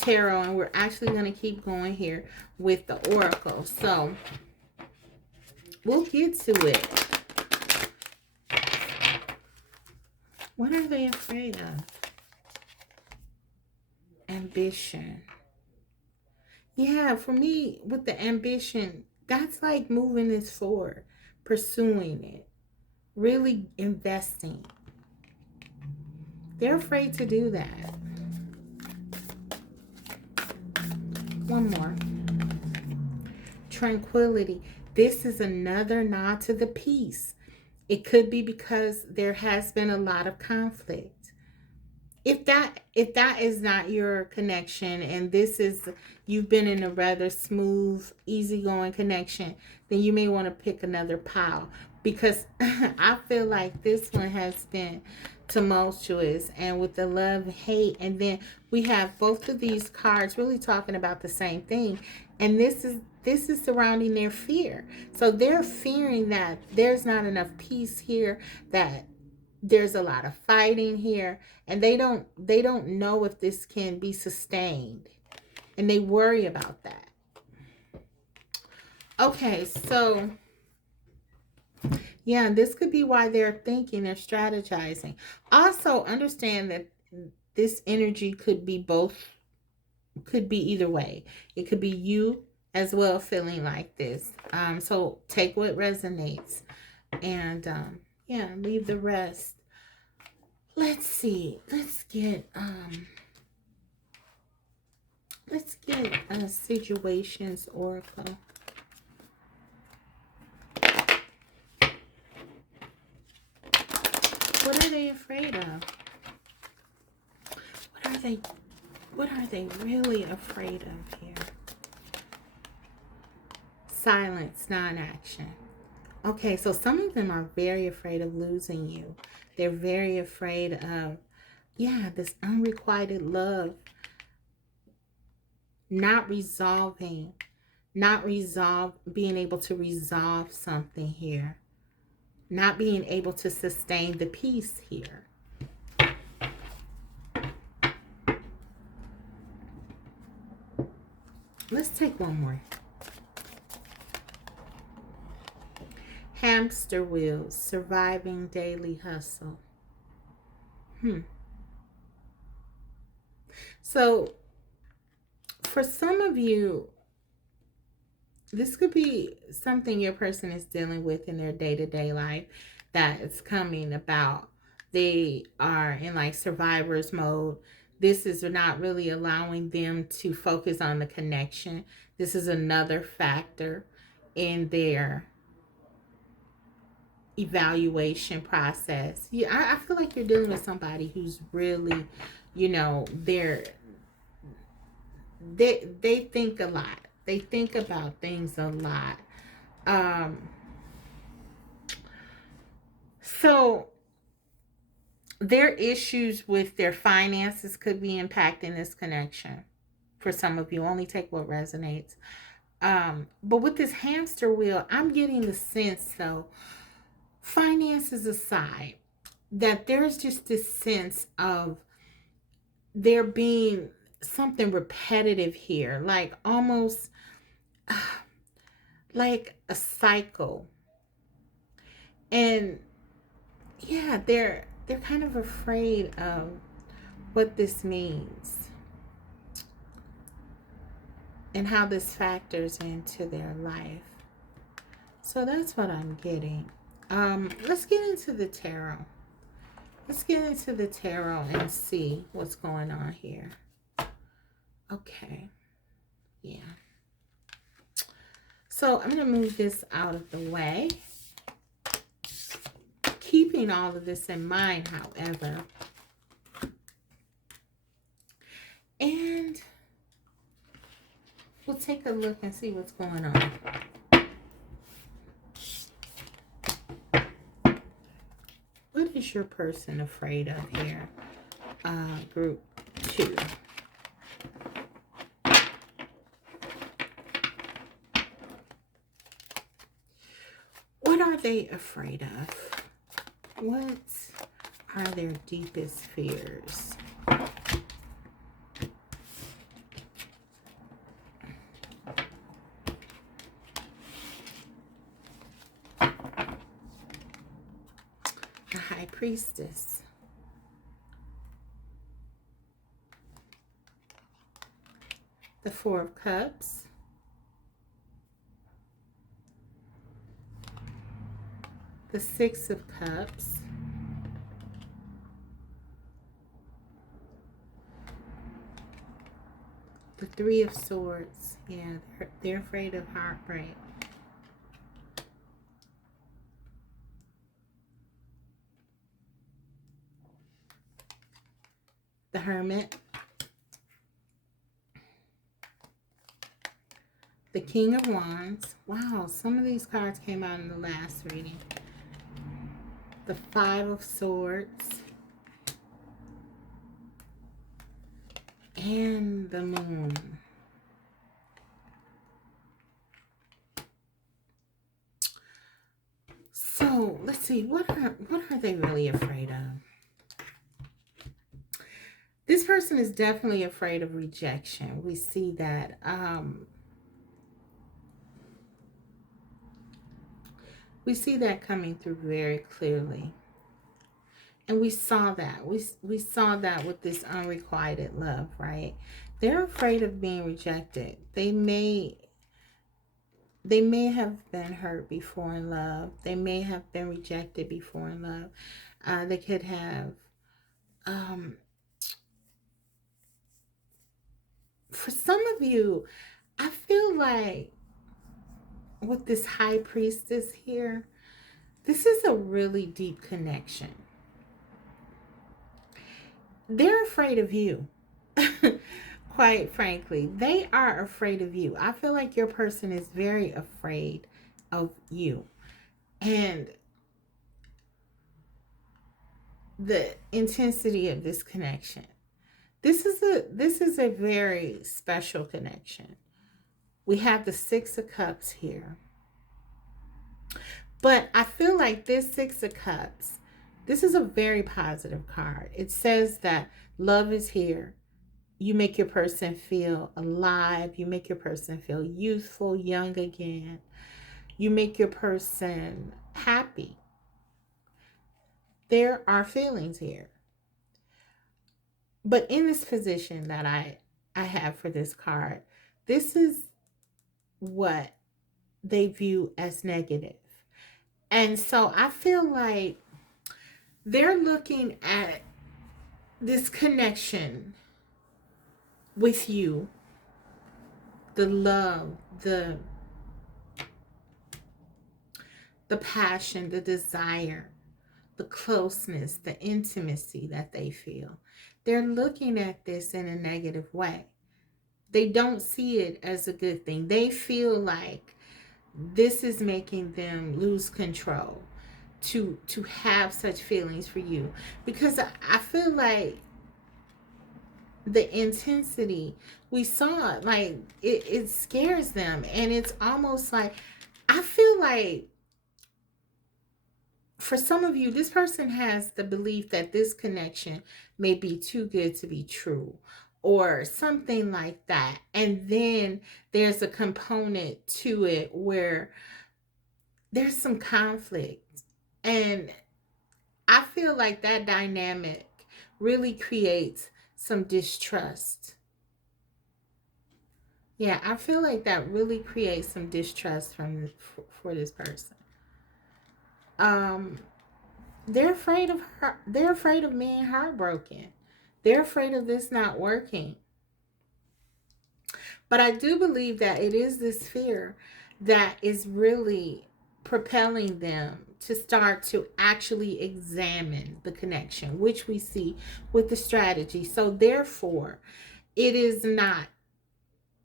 tarot, and we're actually going to keep going here with the oracle. So, we'll get to it. What are they afraid of? Ambition. Yeah, for me, with the ambition, that's like moving this forward, pursuing it, really investing. They're afraid to do that. One more. Tranquility. This is another nod to the peace. It could be because there has been a lot of conflict. If that is not your connection, and this is, you've been in a rather smooth, easygoing connection, then you may want to pick another pile, because I feel like this one has been tumultuous, and with the love hate, and then we have both of these cards really talking about the same thing, and this is surrounding their fear. So they're fearing that there's not enough peace here, that there's a lot of fighting here, and they don't know if this can be sustained, and they worry about that. Okay, so yeah, this could be why they're thinking, they're strategizing. Also understand that this energy could be both, could be either way. It could be you as well feeling like this. So take what resonates, and yeah, leave the rest. Let's see. Let's get a situations oracle. What are they afraid of? What are they really afraid of here? Silence, non-action. Okay, so some of them are very afraid of losing you. They're very afraid of, yeah, this unrequited love not resolving, being able to resolve something here, not being able to sustain the peace here. Let's take one more. Hamster wheels, surviving daily hustle. So for some of you, this could be something your person is dealing with in their day-to-day life that is coming about. They are in like survivor's mode. This is not really allowing them to focus on the connection. This is another factor in their evaluation process. Yeah, I feel like you're dealing with somebody who's really, they think a lot. They think about things a lot. So their issues with their finances could be impacting this connection. For some of you, only take what resonates. But with this hamster wheel, I'm getting the sense, though, finances aside, that there's just this sense of there being something repetitive here, like almost like a cycle. And yeah, they're kind of afraid of what this means and how this factors into their life. So that's what I'm getting. Let's get into the tarot. Let's get into the tarot and see what's going on here. Okay. Yeah. So I'm going to move this out of the way. Keeping all of this in mind, however. And we'll take a look and see what's going on. What is your person afraid of here? Group 2. What are they afraid of? What are their deepest fears? The High Priestess. The Four of Cups. The Six of Cups. The Three of Swords. Yeah, they're afraid of heartbreak. The Hermit. The King of Wands. Wow, some of these cards came out in the last reading. The Five of Swords. And the Moon. So let's see, what are they really afraid of? This person is definitely afraid of rejection. We see that. We see that coming through very clearly. And we saw that. We saw that with this unrequited love, right? They're afraid of being rejected. They may have been hurt before in love. They may have been rejected before in love. They could have for some of you, I feel like with this High Priestess here, this is a really deep connection. They're afraid of you. Quite frankly, they are afraid of you. I feel like your person is very afraid of you. And the intensity of this connection. This is a very special connection. We have the Six of Cups here. But I feel like this Six of Cups, this is a very positive card. It says that love is here. You make your person feel alive. You make your person feel youthful, young again. You make your person happy. There are feelings here. But in this position that I have for this card, this is what they view as negative. And so I feel like they're looking at this connection with you, the love, the passion, the desire, the closeness, the intimacy that they feel. They're looking at this in a negative way. They don't see it as a good thing. They feel like this is making them lose control to have such feelings for you, because I feel like the intensity we saw, like it scares them. And it's almost like, I feel like for some of you, this person has the belief that this connection may be too good to be true, or something like that. And then there's a component to it where there's some conflict. And I feel like that dynamic really creates some distrust. Yeah, I feel like that really creates some distrust for this person. Um, they're afraid of her. They're afraid of being heartbroken. They're afraid of this not working. But I do believe that it is this fear that is really propelling them to start to actually examine the connection, which we see with the strategy. So, therefore, it is not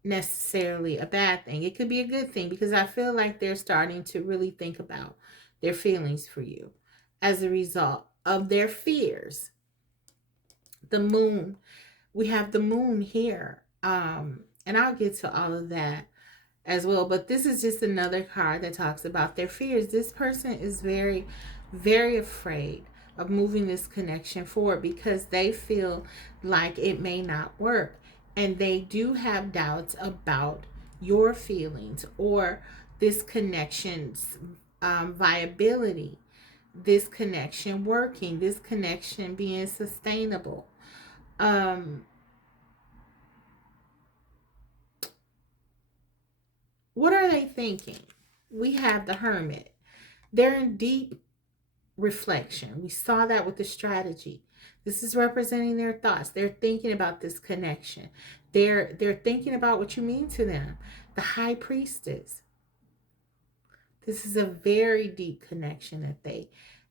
necessarily a bad thing. It could be a good thing because I feel like they're starting to really think about their feelings for you as a result of their fears. The moon, we have the moon here. And I'll get to all of that as well. But this is just another card that talks about their fears. This person is very, very afraid of moving this connection forward because they feel like it may not work. And they do have doubts about your feelings or this connection's viability, this connection working, this connection being sustainable. Um, what are they thinking? We have the hermit. They're in deep reflection. We saw that with the strategy. This is representing their thoughts. They're thinking about this connection. They're thinking about what you mean to them. The high priestess. This is a very deep connection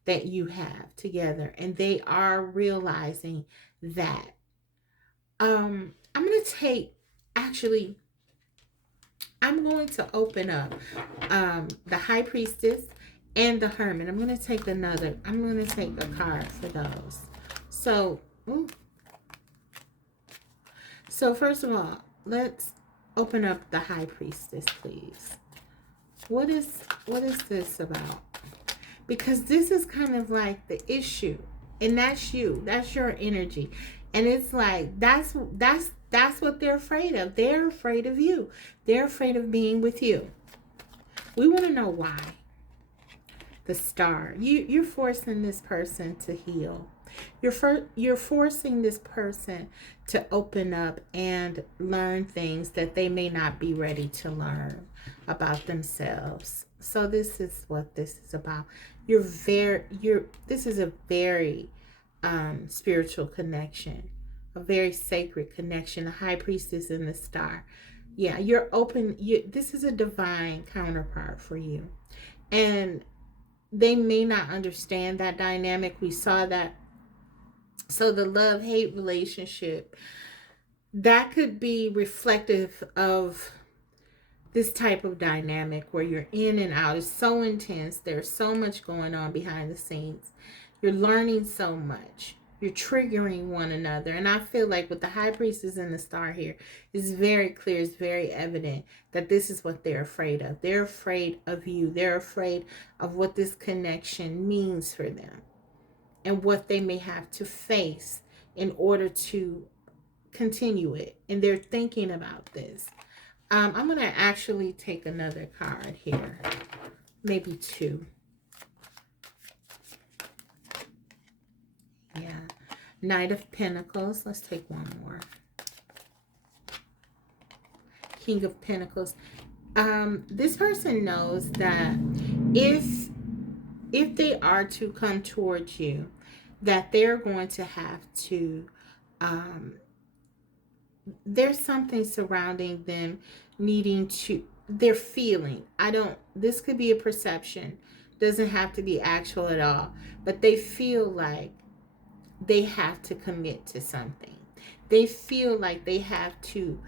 that you have together, and they are realizing that. I'm going to take actually I'm going to open up the high priestess and the hermit. I'm going to take a card for those. So, so first of all, let's open up the high priestess, please. What is this about? Because this is kind of like the issue. And that's you. That's your energy. And it's like that's what they're afraid of. They're afraid of you. They're afraid of being with you. We want to know why. The star. You're forcing this person to heal. You're forcing this person to open up and learn things that they may not be ready to learn about themselves. So this is what this is about. This is a very spiritual connection, a very sacred connection. The high priestess and the star. Yeah, you're open. This is a divine counterpart for you. And they may not understand that dynamic. We saw that. So the love-hate relationship, that could be reflective of this type of dynamic where you're in and out. It's so intense. There's so much going on behind the scenes. You're learning so much. You're triggering one another. And I feel like with the high priestess and the star here, it's very clear, it's very evident that this is what they're afraid of. They're afraid of you. They're afraid of what this connection means for them and what they may have to face in order to continue it. And they're thinking about this. I'm going to actually take another card here. Maybe two. Yeah. Knight of Pentacles. Let's take one more. King of Pentacles. This person knows that if they are to come towards you, that they're going to have to there's something surrounding them needing to, they're feeling, this could be a perception, doesn't have to be actual at all, but they feel like they have to commit to something. They feel like they have to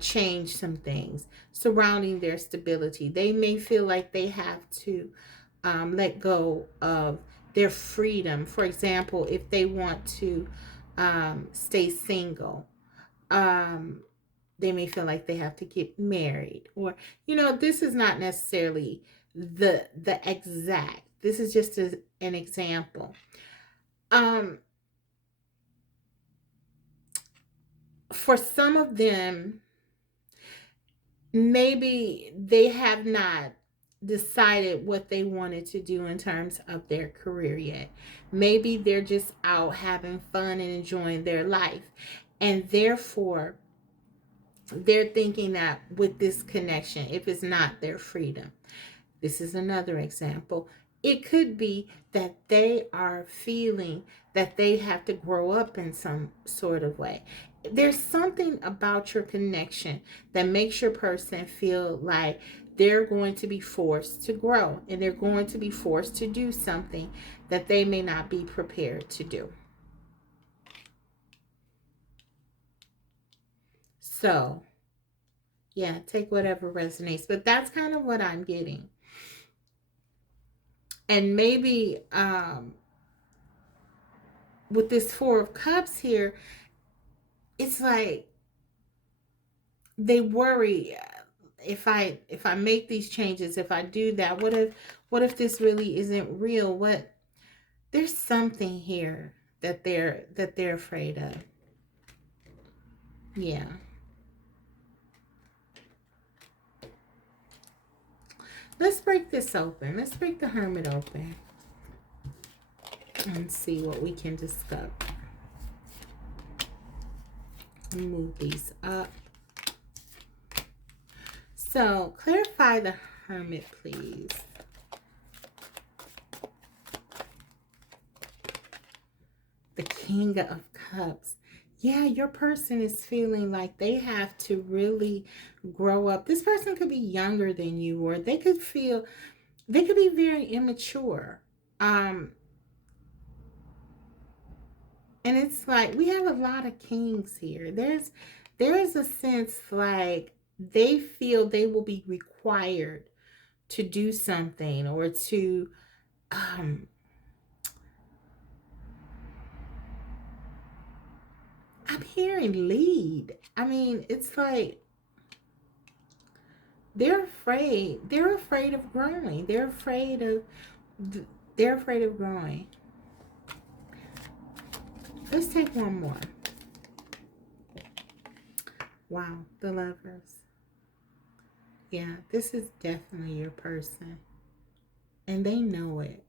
change some things surrounding their stability. They may feel like they have to let go of their freedom. For example, if they want to stay single, they may feel like they have to get married, or this is not necessarily the exact, this is just an example. For some of them, maybe they have not decided what they wanted to do in terms of their career yet. Maybe they're just out having fun and enjoying their life. And therefore, they're thinking that with this connection, if it's not their freedom, this is another example. It could be that they are feeling that they have to grow up in some sort of way. There's something about your connection that makes your person feel like they're going to be forced to grow and they're going to be forced to do something that they may not be prepared to do. So, yeah, take whatever resonates. But that's kind of what I'm getting. And maybe with this Four of Cups here, it's like they worry, if I make these changes, if I do that, what if this really isn't real? What There's something here that they're afraid of. Yeah. Let's break this open. Let's break the Hermit open and see what we can discover. Move these up. So, clarify the Hermit, please. The King of Cups. Yeah, your person is feeling like they have to really grow up. This person could be younger than you, or they could be very immature. Um, and it's like we have a lot of kings here. There's a sense like they feel they will be required to do something or to um I'm hearing lead. I mean, it's like they're afraid of growing. They're afraid of growing. Let's take one more. Wow, the Lovers. Yeah, this is definitely your person. And they know it.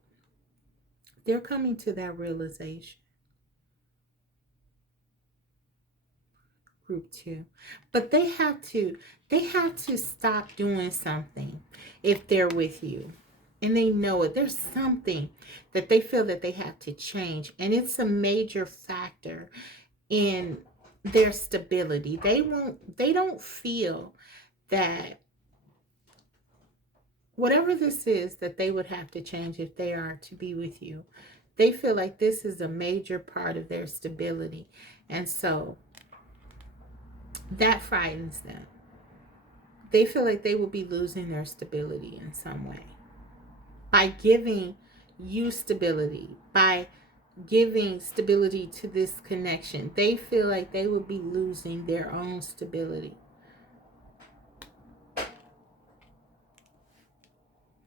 They're coming to that realization. Group 2. But they have to stop doing something if they're with you. And they know it. There's something that they feel that they have to change. And it's a major factor in their stability. They don't feel that whatever this is that they would have to change if they are to be with you, they feel like this is a major part of their stability. And so that frightens them. They feel like they will be losing their stability in some way by giving you stability, by giving stability to this connection. They feel like they would be losing their own stability.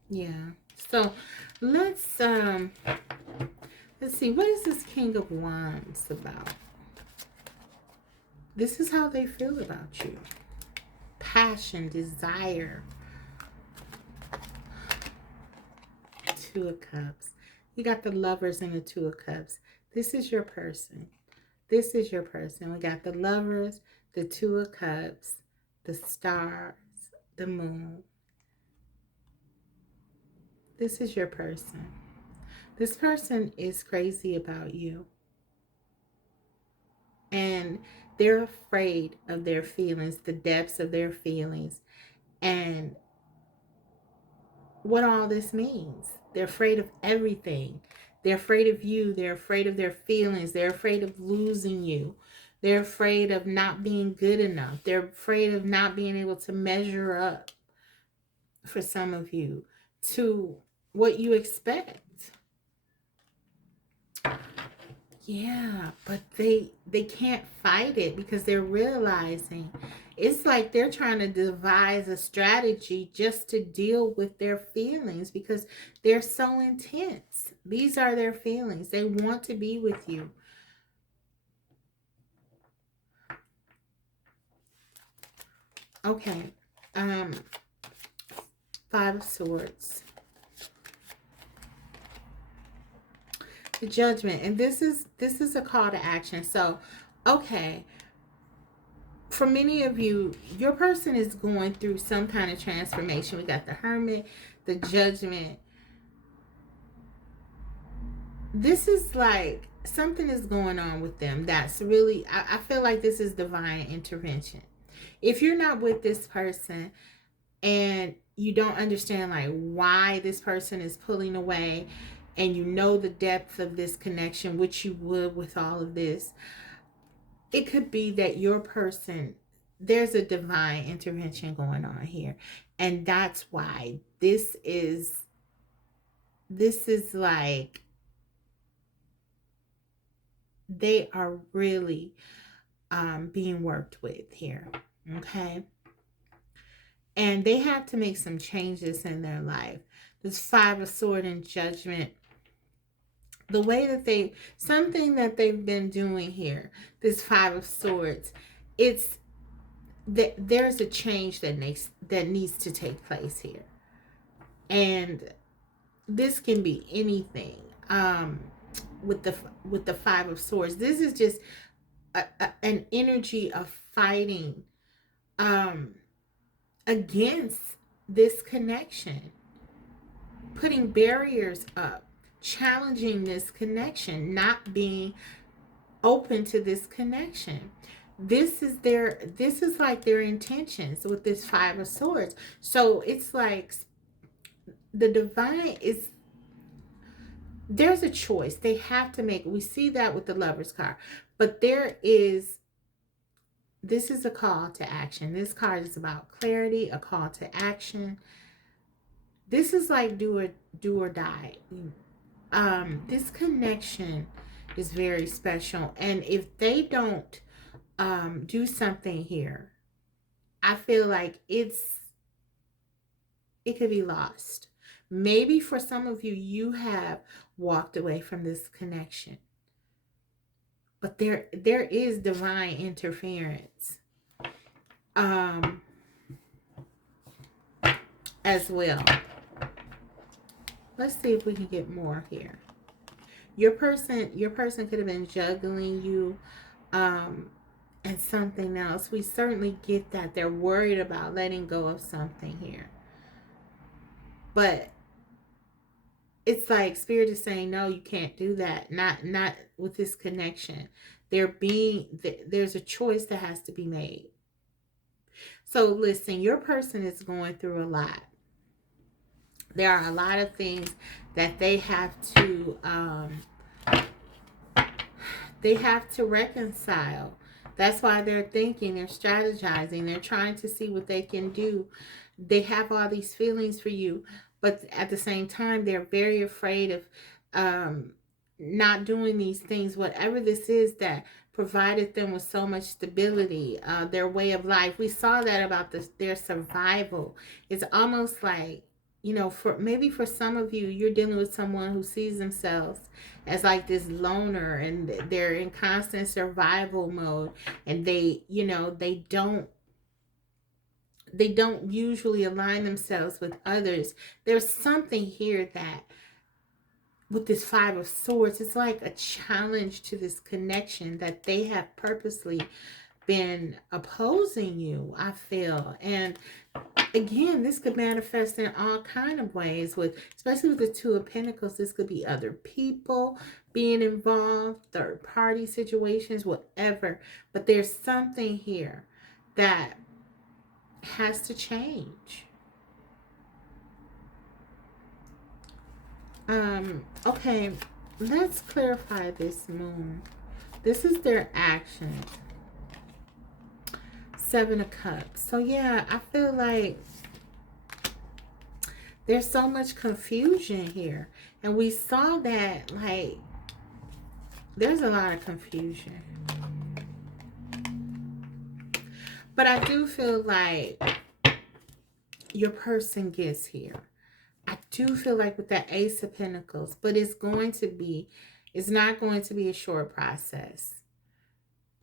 Yeah. So let's see, what is this King of Wands about? This is how they feel about you. Passion, desire. Two of Cups. You got the Lovers and the Two of Cups. This is your person. This is your person. We got the Lovers, the Two of Cups, the Stars, the Moon. This is your person. This person is crazy about you. And they're afraid of their feelings, the depths of their feelings, and what all this means. They're afraid of everything. They're afraid of you. They're afraid of their feelings. They're afraid of losing you. They're afraid of not being good enough. They're afraid of not being able to measure up, for some of you, to what you expect. Yeah, but they can't fight it because they're realizing it's like they're trying to devise a strategy just to deal with their feelings because they're so intense. These are their feelings. They want to be with you. Okay. Um, Five of Swords. The Judgment. And this is a call to action. So, okay. For many of you, your person is going through some kind of transformation. We got the Hermit, the Judgment. This is like something is going on with them that's really, I feel like this is divine intervention. If you're not with this person and you don't understand like why this person is pulling away, and you know the depth of this connection, which you would with all of this, it could be that your person, there's a divine intervention going on here. And that's why this is like they are really being worked with here. Okay. And they have to make some changes in their life. This Five of Sword and Judgment, the way that something that they've been doing here, this Five of Swords, it's that there's a change that needs to take place here. And this can be anything. With the Five of Swords, this is just an energy of fighting against this connection, putting barriers up, challenging this connection, not being open to this connection. This is like their intentions with this Five of Swords. So it's like the divine is, there's a choice they have to make. We see that with the Lover's card, but this is a call to action. This card is about clarity, a call to action. This is like do or die. This connection is very special, and if they don't do something here, I feel like it could be lost. Maybe for some of you, you have walked away from this connection, but there is divine interference as well. Let's see if we can get more here. Your person could have been juggling you and something else. We certainly get that they're worried about letting go of something here, but it's like Spirit is saying, no, you can't do that. Not with this connection. There's a choice that has to be made. So listen, your person is going through a lot. There are a lot of things that they have to reconcile. That's why they're thinking, they're strategizing, they're trying to see what they can do. They have all these feelings for you, but at the same time, they're very afraid of not doing these things, whatever this is that provided them with so much stability, their way of life. We saw that about their survival. It's almost like, for some of you, you're dealing with someone who sees themselves as like this loner, and they're in constant survival mode, and they don't usually align themselves with others. There's something here that with this Five of Swords, it's like a challenge to this connection that they have purposely been opposing you, I feel. And again, this could manifest in all kind of ways, especially with the Two of Pentacles. This could be other people being involved, third party situations, whatever. But there's something here that has to change. Okay, let's clarify this Moon. This is their actions. Seven of Cups. So yeah, I feel like there's so much confusion here. And we saw that, like, there's a lot of confusion. But I do feel like your person gets here. I do feel like with that Ace of Pentacles, but it's not going to be a short process.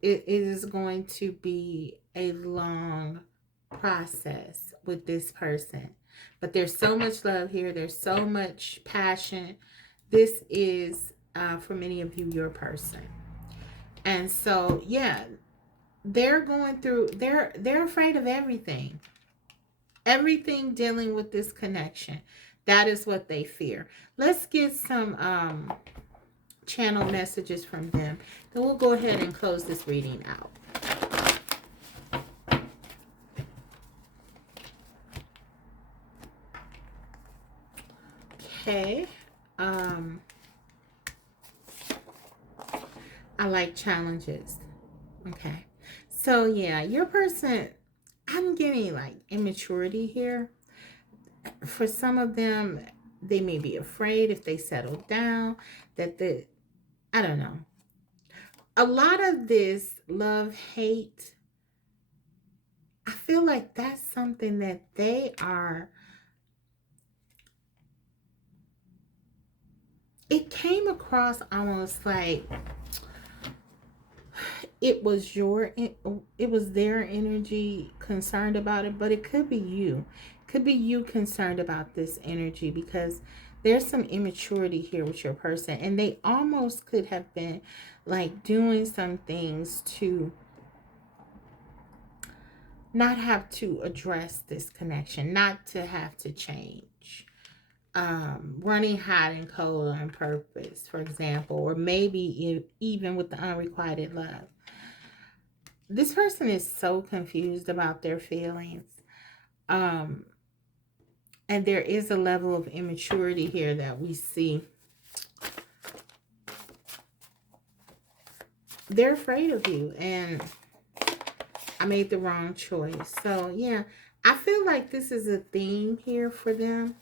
It is going to be a long process with this person. But there's so much love here. There's so much passion. This is, for many of you, your person. And so, yeah, they're going through, they're afraid of everything. Everything dealing with this connection. That is what they fear. Let's get some channel messages from them. Then we'll go ahead and close this reading out. Okay. I like challenges. Okay. So yeah, your person, I'm getting like immaturity here. For some of them, they may be afraid if they settle down that I don't know. A lot of this love, hate, I feel like that's something that they are, it came across almost like it was it was their energy concerned about it, but it could be you. Could be you concerned about this energy because there's some immaturity here with your person, and they almost could have been like doing some things to not have to address this connection, not to have to change. Running hot and cold on purpose, for example, or maybe even with the unrequited love. This person is so confused about their feelings. Um, and there is a level of immaturity here that we see. They're afraid of you, and I made the wrong choice. So, yeah, I feel like this is a theme here for them.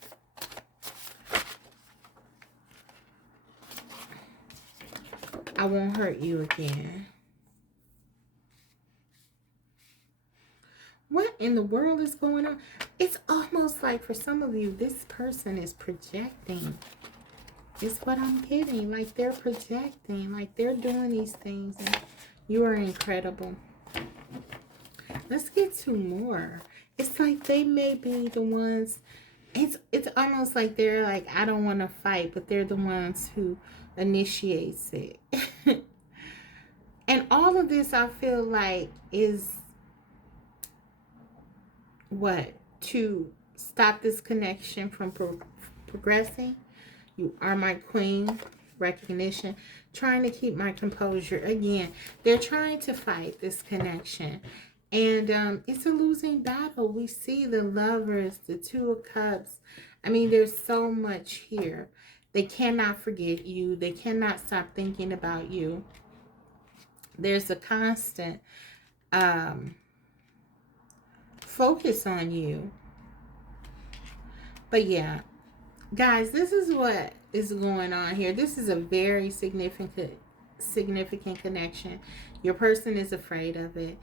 I won't hurt you again. What in the world is going on? It's almost like for some of you, this person is projecting. It's what I'm getting. Like they're projecting. Like they're doing these things. And you are incredible. Let's get to more. It's like they may be the ones. It's almost like they're like, I don't want to fight, but they're the ones who initiates it. And all of this, I feel like, is what? To stop this connection from progressing. You are my queen. Recognition. Trying to keep my composure. Again, they're trying to fight this connection. And it's a losing battle. We see the lovers, the Two of Cups. I mean, there's so much here. They cannot forget you. They cannot stop thinking about you. There's a constant focus on you. But yeah, guys, this is what is going on here. This is a very significant connection. Your person is afraid of it.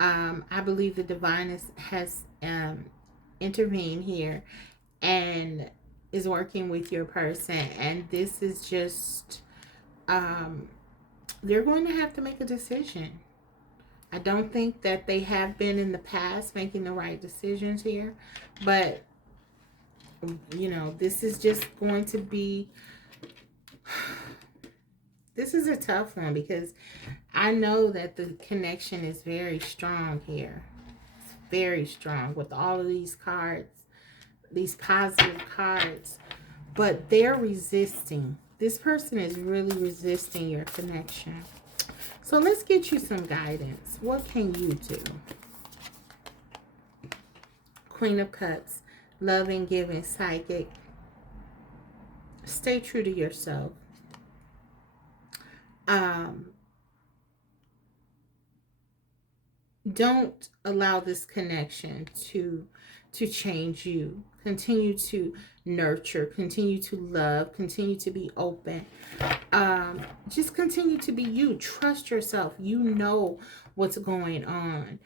I believe the divine has intervened here and is working with your person. And this is just, they're going to have to make a decision. I don't think that they have been in the past making the right decisions here. But, you know, this is just going to be, this is a tough one because I know that the connection is very strong here. It's very strong with all of these cards, these positive cards. But they're resisting. This person is really resisting your connection. So let's get you some guidance. What can you do? Queen of Cups, loving, giving, psychic. Stay true to yourself. Don't allow this connection to change you. Continue to nurture, continue to love, continue to be open. Just continue to be you. Trust yourself. You know what's going on.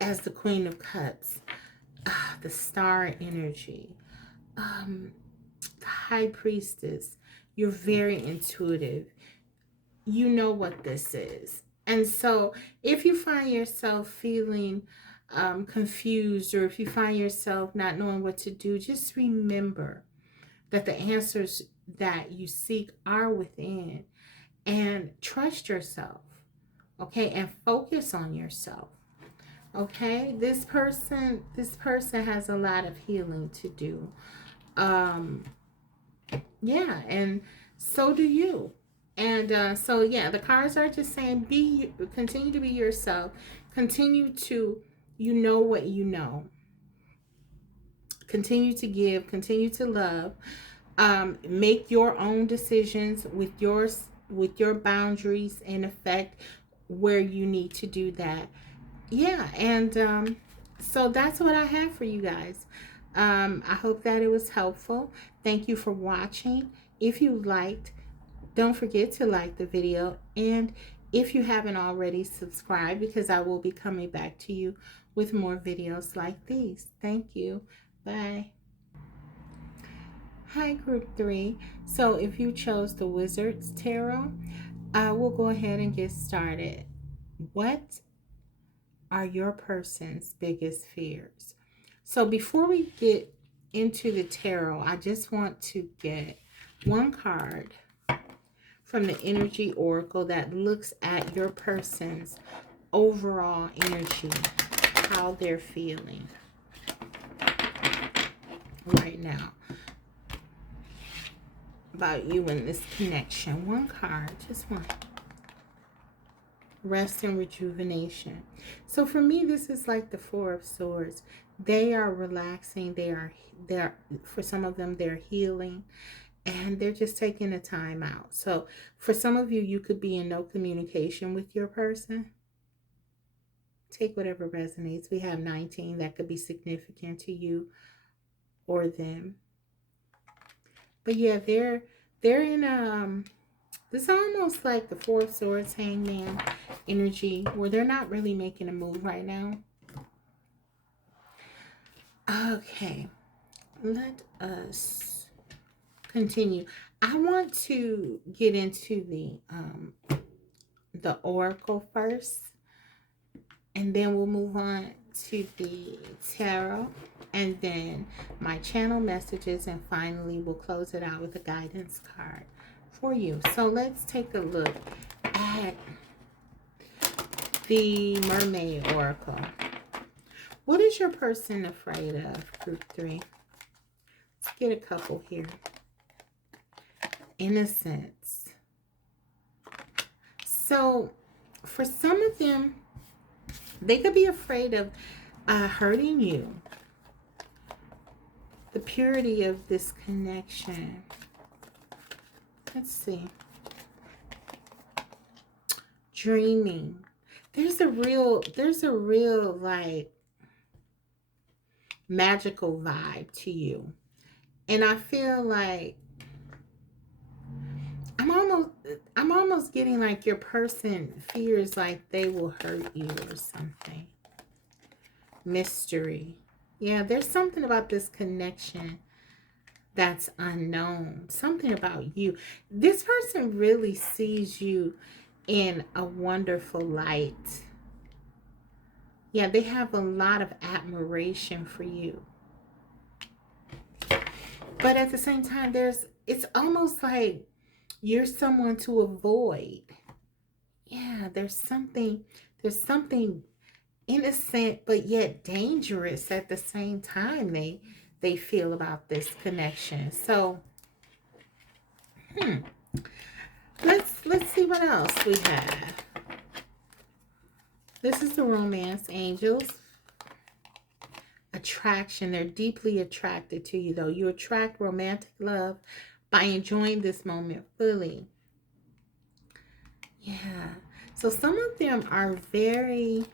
As the Queen of Cups, the Star energy, the High Priestess, you're very intuitive. You know what this is. And so if you find yourself feeling confused, or if you find yourself not knowing what to do, just remember that the answers that you seek are within, and trust yourself, okay, and focus on yourself. Okay, this person has a lot of healing to do. um yeah, and so do you. And so yeah, the cards are just saying, continue to be yourself, continue to, you know what you know, continue to give, continue to love, make your own decisions with your boundaries in effect where you need to do that. Yeah, and so that's what I have for you guys. I hope that it was helpful. Thank you for watching. If you liked, don't forget to like the video, and if you haven't already, subscribe, because I will be coming back to you with more videos like these. Thank you. Bye. Hi, group 3. So if you chose the Wizard's Tarot, I will go ahead and get started. What are your person's biggest fears? So before we get into the tarot, I just want to get one card from the energy oracle that looks at your person's overall energy, how they're feeling right now about you and this connection. One card, just one. Rest and rejuvenation. So for me, this is like the Four of Swords. They are relaxing. They're for some of them, they're healing, and they're just taking a time out. So for some of you, you could be in no communication with your person. Take whatever resonates. We have 19. That could be significant to you or them. But yeah, they're in this is almost like the Four of Swords, Hangman energy, where they're not really making a move right now. Okay, let us continue. I want to get into the oracle first, and then we'll move on to the tarot, and then my channel messages, and finally we'll close it out with a guidance card for you. So let's take a look at the Mermaid Oracle. What is your person afraid of, group 3? Let's get a couple here. Innocence. So for some of them, they could be afraid of hurting you. The purity of this connection. Let's see. Dreaming. There's a real like magical vibe to you. And I feel like I'm almost getting like your person fears like they will hurt you or something. Mystery. Yeah, there's something about this connection that's unknown. Something about you. This person really sees you in a wonderful light. Yeah, they have a lot of admiration for you. But at the same time, it's almost like you're someone to avoid. Yeah, there's something innocent but yet dangerous at the same time they feel about this connection. So let's see what else we have. This is the Romance Angels. Attraction. They're deeply attracted to you, though. You attract romantic love by enjoying this moment fully. Yeah. So some of them are very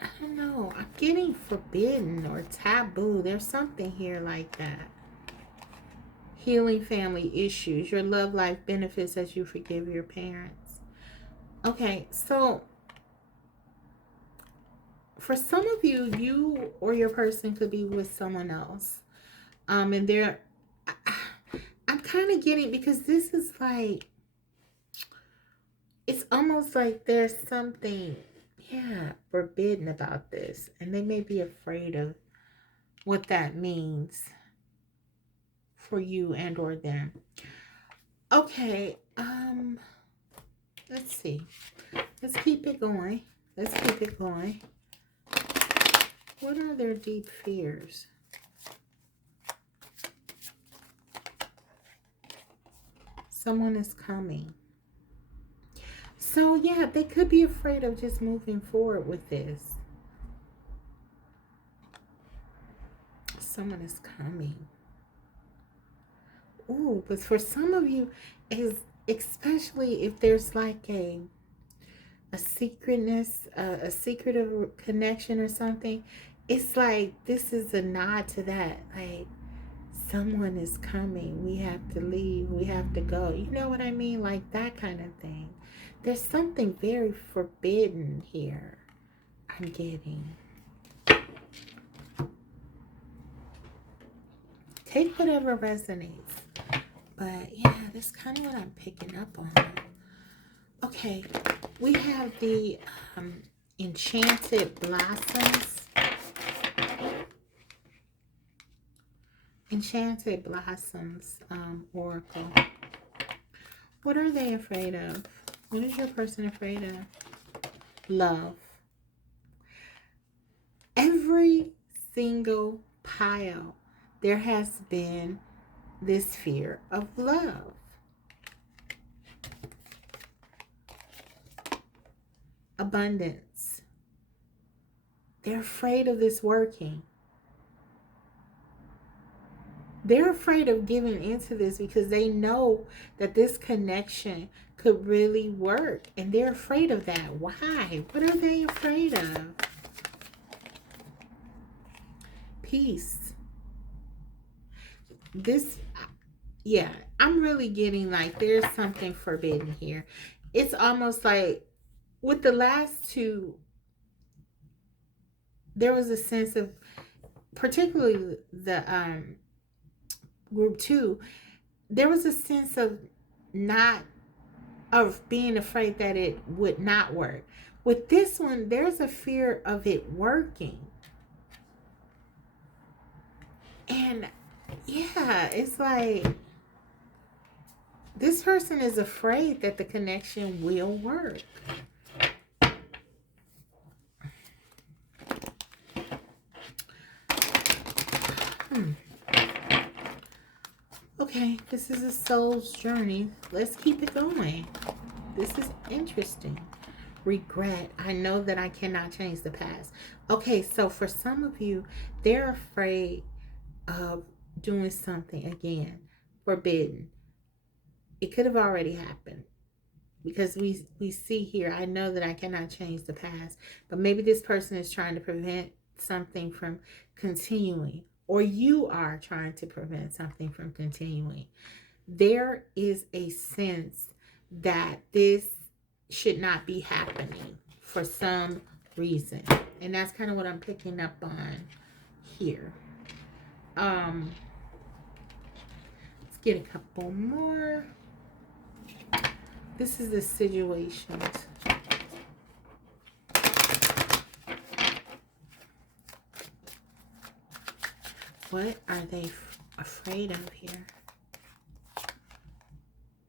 I don't know. I'm getting forbidden or taboo. There's something here like that. Healing family issues. Your love life benefits as you forgive your parents. Okay, so for some of you, you or your person could be with someone else. And I'm kind of getting, because this is like, it's almost like there's something, yeah, forbidden about this. And they may be afraid of what that means for you and or them. Okay, let's see. Let's keep it going. Let's keep it going. What are their deep fears? Someone is coming. So yeah, they could be afraid of just moving forward with this. Someone is coming. Ooh, but for some of you, is especially if there's like a secretness, a secretive connection or something, it's like this is a nod to that. Like, someone is coming. We have to leave. We have to go. You know what I mean? Like that kind of thing. There's something very forbidden here, I'm getting. Take whatever resonates. But yeah, that's kind of what I'm picking up on. Okay, we have the Enchanted Blossoms. Enchanted Blossoms Oracle. What are they afraid of? What is your person afraid of? Love. Every single pile, there has been this fear of love. Abundance. They're afraid of this working. They're afraid of giving into this because they know that this connection could really work. And they're afraid of that. Why? What are they afraid of? Peace. This, yeah, I'm really getting like there's something forbidden here. It's almost like with the last two, there was a sense of, particularly the group 2, there was a sense of not, of being afraid that it would not work. With this one, there's a fear of it working. And yeah, it's like this person is afraid that the connection will work. Okay, this is a soul's journey. Let's keep it going. This is interesting. Regret. I know that I cannot change the past. Okay, so for some of you, they're afraid of doing something again. Forbidden. It could have already happened. Because we see here, I know that I cannot change the past. But maybe this person is trying to prevent something from continuing. Or you are trying to prevent something from continuing. There is a sense that this should not be happening for some reason. And that's kind of what I'm picking up on here. Let's get a couple more. This is the situations. What are they afraid of here?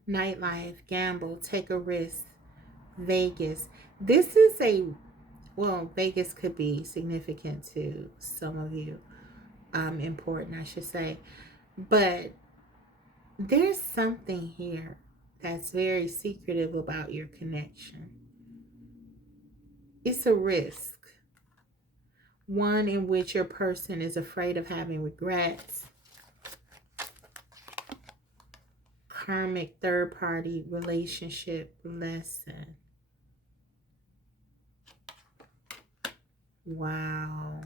Nightlife, gamble, take a risk, Vegas. This is a, well, Vegas could be significant to some of you. Important, I should say. But there's something here that's very secretive about your connection. It's a risk. One in which your person is afraid of having regrets. Karmic third-party relationship lesson. Wow.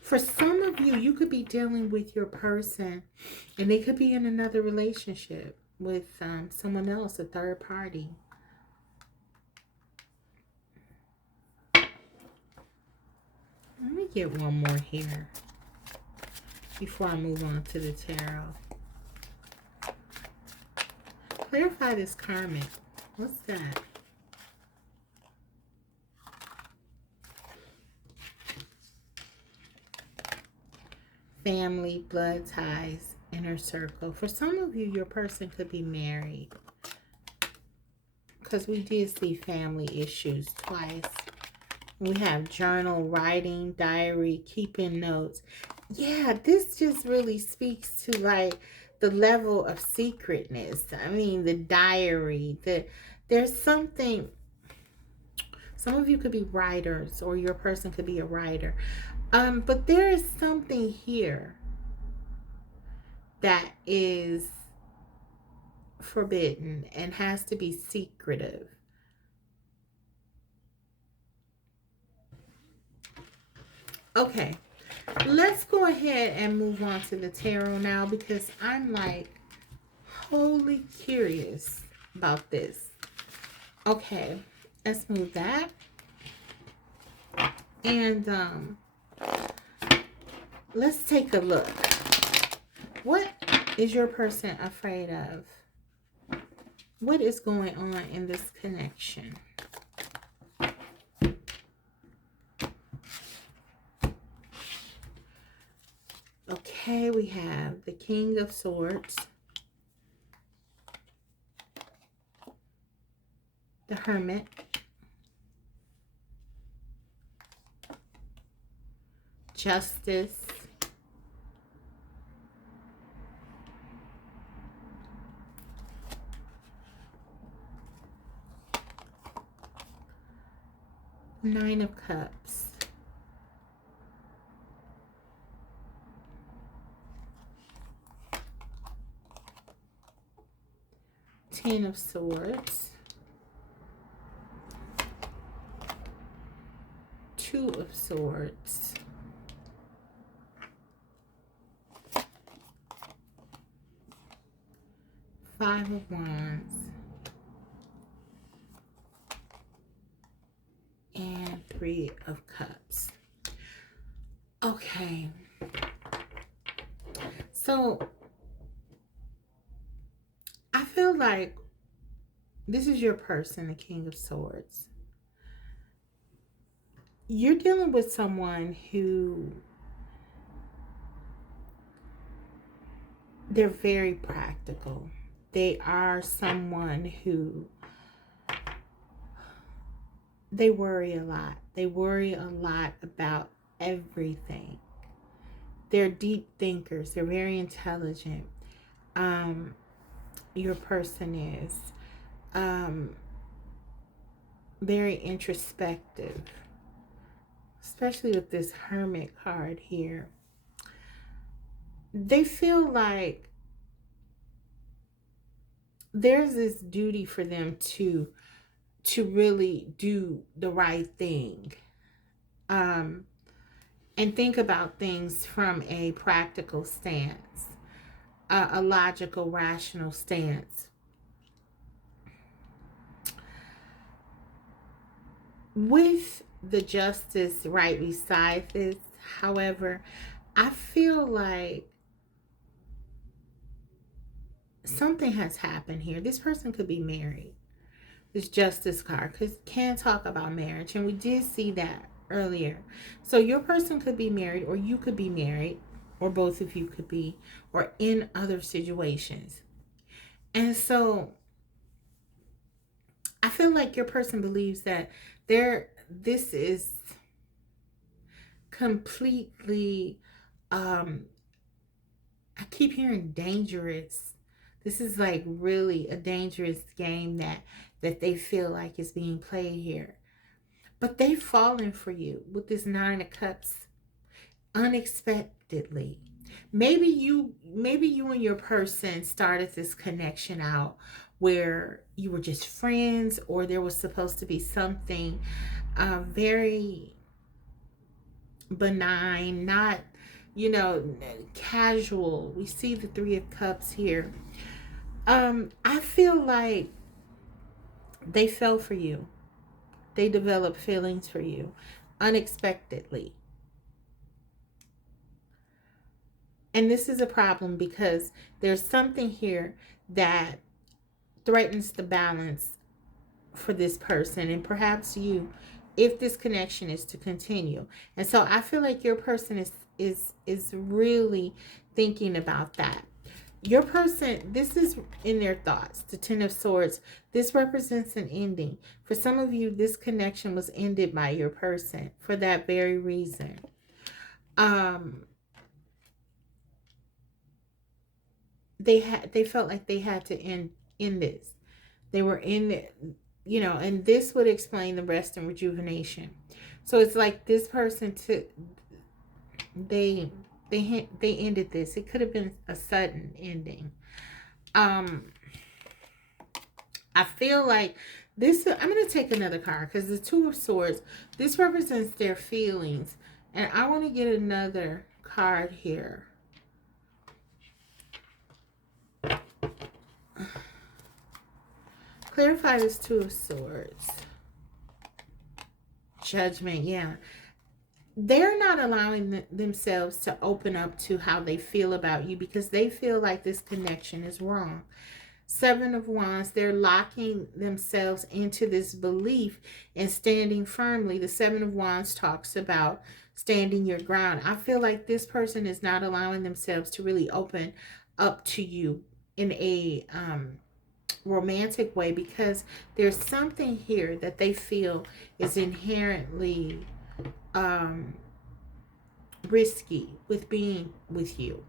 For some of you, you could be dealing with your person and they could be in another relationship with someone else, a third party. Let me get one more here before I move on to the tarot. Clarify this karmic. What's that? family, blood ties, inner circle. For some of you, your person could be married, because we did see family issues twice. We have journal, writing, diary, keeping notes. Yeah, this just really speaks to like the level of secretness. I mean, the diary, there's something. Some of you could be writers, or your person could be a writer. But there is something here that is forbidden and has to be secretive. Okay, let's go ahead and move on to the tarot now, because I'm like wholly curious about this. Okay, let's move that. And let's take a look. What is your person afraid of? What is going on in this connection? Okay, we have the King of Swords, the Hermit, Justice, Nine of Cups, Ten of Swords, Two of Swords, Five of Wands, and Three of Cups. Okay. So I feel like this is your person, the King of Swords. You're dealing with someone who, they're very practical. They are someone who, they worry a lot. They worry a lot about everything. They're deep thinkers. They're very intelligent. Your person is very introspective, especially with this Hermit card here. They feel like there's this duty for them to really do the right thing, and think about things from a practical stance, a logical, rational stance. With the Justice right beside this, however, I feel like something has happened here. This person could be married. This Justice card can talk about marriage, and we did see that earlier. So your person could be married, or you could be married, or both of you could be, or in other situations. And so I feel like your person believes that this is completely, I keep hearing dangerous. This is like really a dangerous game that they feel like is being played here. But they've fallen for you with this Nine of Cups unexpectedly. Maybe you and your person started this connection out where you were just friends, or there was supposed to be something very benign, not, casual. We see the Three of Cups here. I feel like they fell for you. They developed feelings for you unexpectedly. And this is a problem because there's something here that threatens the balance for this person and perhaps you, if this connection is to continue. And so I feel like your person is really thinking about that. Your person, this is in their thoughts. The Ten of Swords, this represents an ending. For some of you, this connection was ended by your person for that very reason. They felt like they had to end this. They were in it, and this would explain the rest and rejuvenation. So it's like this person took, they ended this. It could have been a sudden ending. I feel like this, I'm going to take another card because the Two of Swords, this represents their feelings. And I want to get another card here. Clarify this Two of Swords. Judgment, yeah. They're not allowing themselves to open up to how they feel about you because they feel like this connection is wrong. Seven of Wands, they're locking themselves into this belief and standing firmly. The Seven of Wands talks about standing your ground. I feel like this person is not allowing themselves to really open up to you in a romantic way because there's something here that they feel is inherently risky with being with you.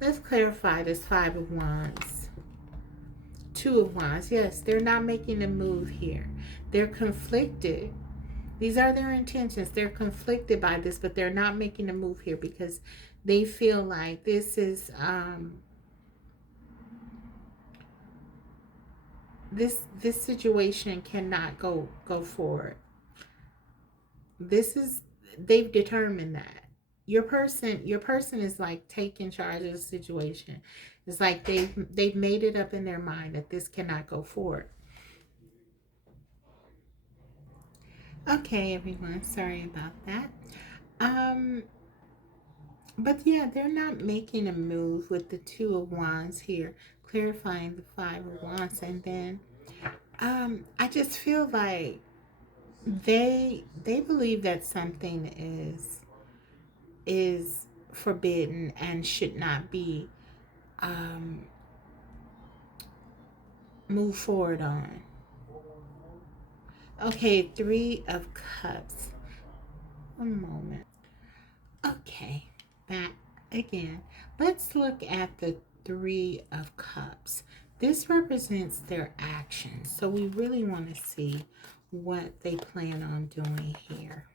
Let's clarify this Five of Wands. Two of Wands. Yes, they're not making a move here. They're conflicted. These are their intentions. They're conflicted by this, but they're not making a move here because they feel like this is this situation cannot go forward. This is, they've determined that. Your person is like taking charge of the situation. It's like they've made it up in their mind that this cannot go forward. Okay, everyone, sorry about that. But yeah, they're not making a move with the Two of Wands here, clarifying the Five of Wands, and then I just feel like they believe that something is forbidden and should not be moved forward on. Okay, Three of Cups. One moment. Okay, back again. Let's look at the Three of Cups. This represents their actions. So we really want to see what they plan on doing here.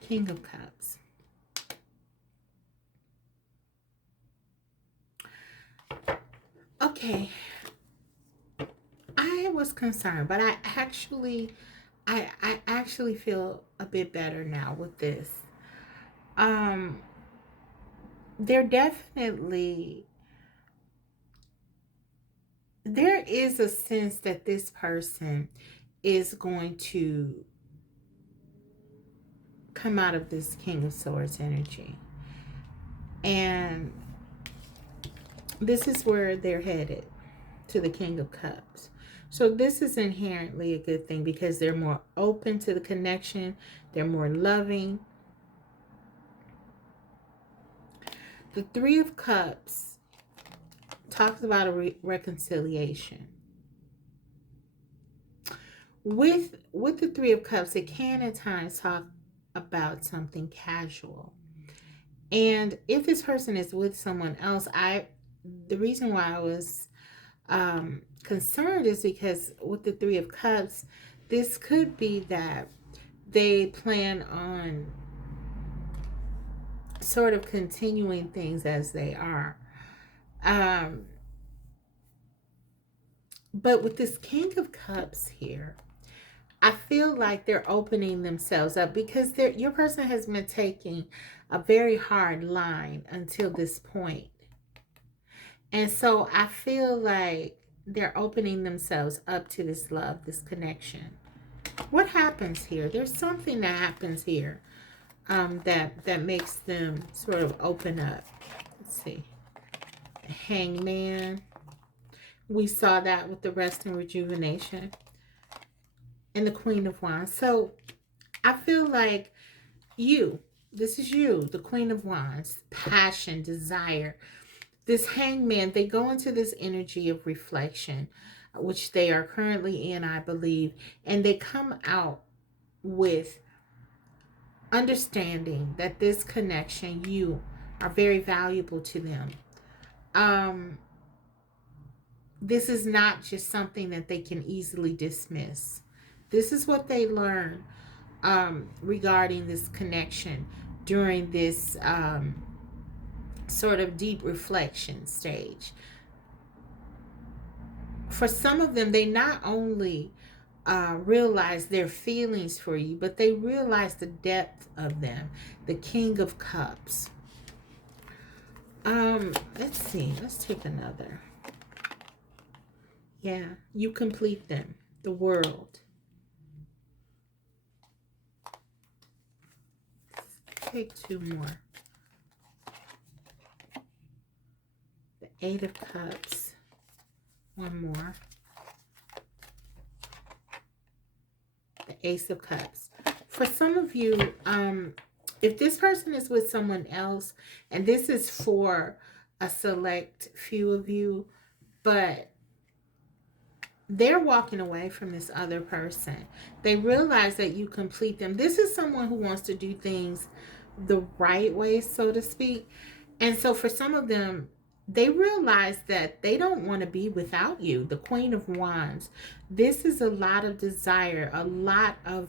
King of Cups. Okay. I was concerned, but I actually feel a bit better now with this. They're definitely, there is a sense that this person is going to come out of this King of Swords energy. And this is where they're headed, to the King of Cups. So this is inherently a good thing because they're more open to the connection. They're more loving. The Three of Cups talks about a reconciliation. With the Three of Cups, it can at times talk about something casual. And if this person is with someone else, the reason why I was concerned is because with the Three of Cups, this could be that they plan on sort of continuing things as they are. But with this King of Cups here, I feel like they're opening themselves up because your person has been taking a very hard line until this point. And so I feel like they're opening themselves up to this love, this connection. What happens here? There's something that happens here that makes them sort of open up. Let's see. Hangman. We saw that with the rest and rejuvenation and the Queen of Wands. So I feel like this is you, the Queen of Wands, passion, desire. This Hangman, they go into this energy of reflection, which they are currently in, I believe, and they come out with understanding that this connection, you are very valuable to them. This is not just something that they can easily dismiss. This is what they learn regarding this connection during this sort of deep reflection stage. For some of them, they not only realize their feelings for you, but they realize the depth of them. The King of Cups. Let's see. Let's take another. Yeah, you complete them. The World. Take two more. The Eight of Cups. One more. The Ace of Cups. For some of you, if this person is with someone else, and this is for a select few of you, but they're walking away from this other person. They realize that you complete them. This is someone who wants to do things the right way, so to speak. And so for some of them, they realize that they don't want to be without you. The Queen of Wands. This is a lot of desire, a lot of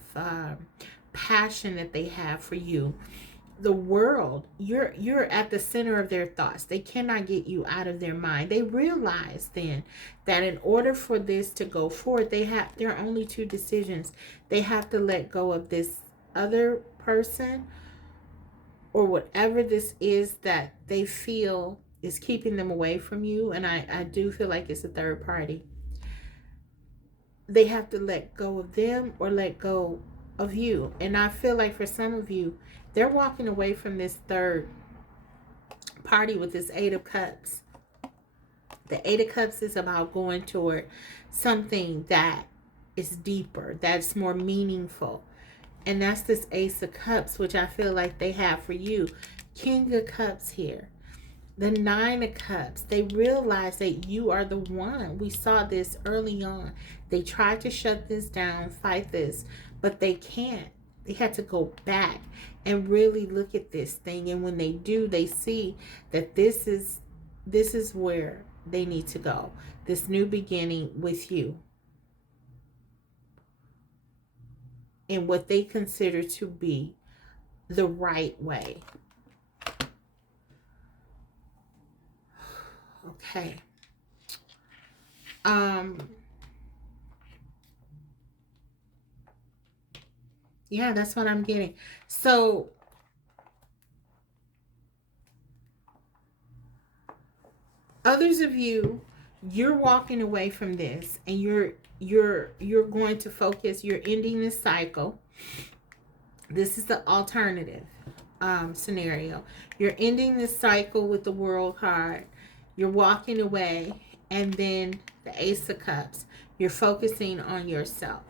passion that they have for you. The World, you're at the center of their thoughts. They cannot get you out of their mind. They realize then that in order for this to go forward, there are only two decisions. They have to let go of this other person, or whatever this is that they feel is keeping them away from you. And I do feel like it's a third party. They have to let go of them or let go of you. And I feel like for some of you, they're walking away from this third party with this Eight of Cups. The Eight of Cups is about going toward something that is deeper, that's more meaningful. And that's this Ace of Cups, which I feel like they have for you. King of Cups here. The Nine of Cups. They realize that you are the one. We saw this early on. They tried to shut this down, fight this, but they can't. They had to go back and really look at this thing. And when they do, they see that this is where they need to go. This new beginning with you. In what they consider to be the right way. Okay. Yeah, that's what I'm getting. So others of you, you're walking away from this, and you're going to focus. You're ending this cycle. This is the alternative scenario. You're ending this cycle with the World card. You're walking away, and then the Ace of Cups. You're focusing on yourself.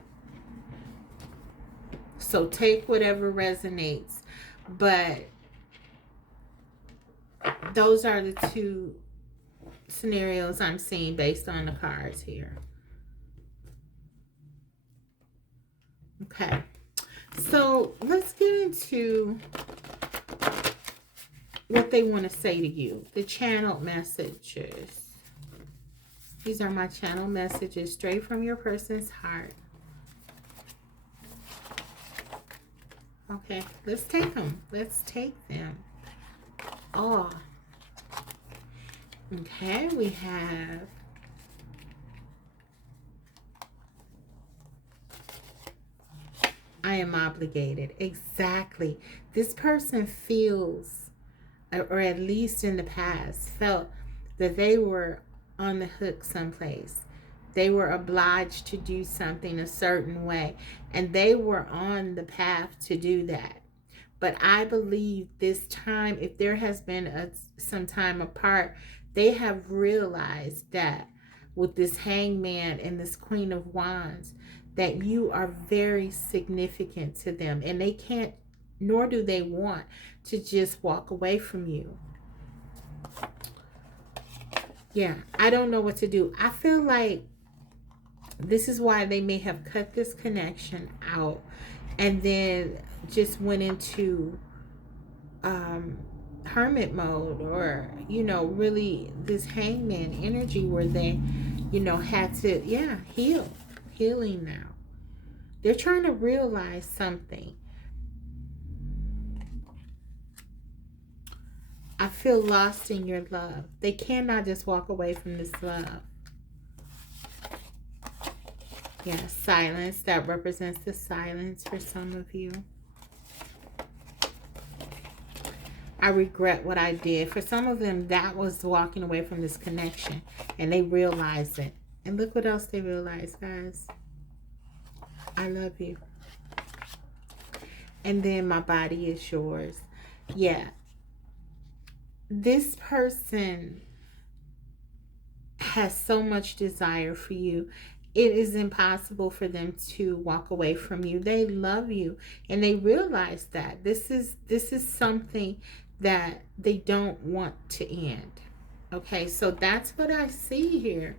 So take whatever resonates, but those are the two scenarios I'm seeing based on the cards here. Okay, so let's get into what they want to say to you. The channeled messages. These are my channel messages straight from your person's heart. Okay, let's take them. Let's take them. Oh. Okay, we have I am obligated. Exactly. This person feels, or at least in the past, felt that they were on the hook someplace. They were obliged to do something a certain way, and they were on the path to do that. But I believe this time, if there has been some time apart, they have realized that with this hangman and this Queen of Wands, that you are very significant to them, and they can't, nor do they want to just walk away from you. Yeah, I don't know what to do. I feel like this is why they may have cut this connection out and then just went into hermit mode, or really this hangman energy where they had to healing now. They're trying to realize something. I feel lost in your love. They cannot just walk away from this love. Yeah, silence. That represents the silence for some of you. I regret what I did. For some of them, that was walking away from this connection, and they realized it. And look what else they realized, guys. I love you. And then my body is yours. Yeah. This person has so much desire for you. It is impossible for them to walk away from you. They love you, and they realize that this is something that they don't want to end. Okay, so that's what I see here.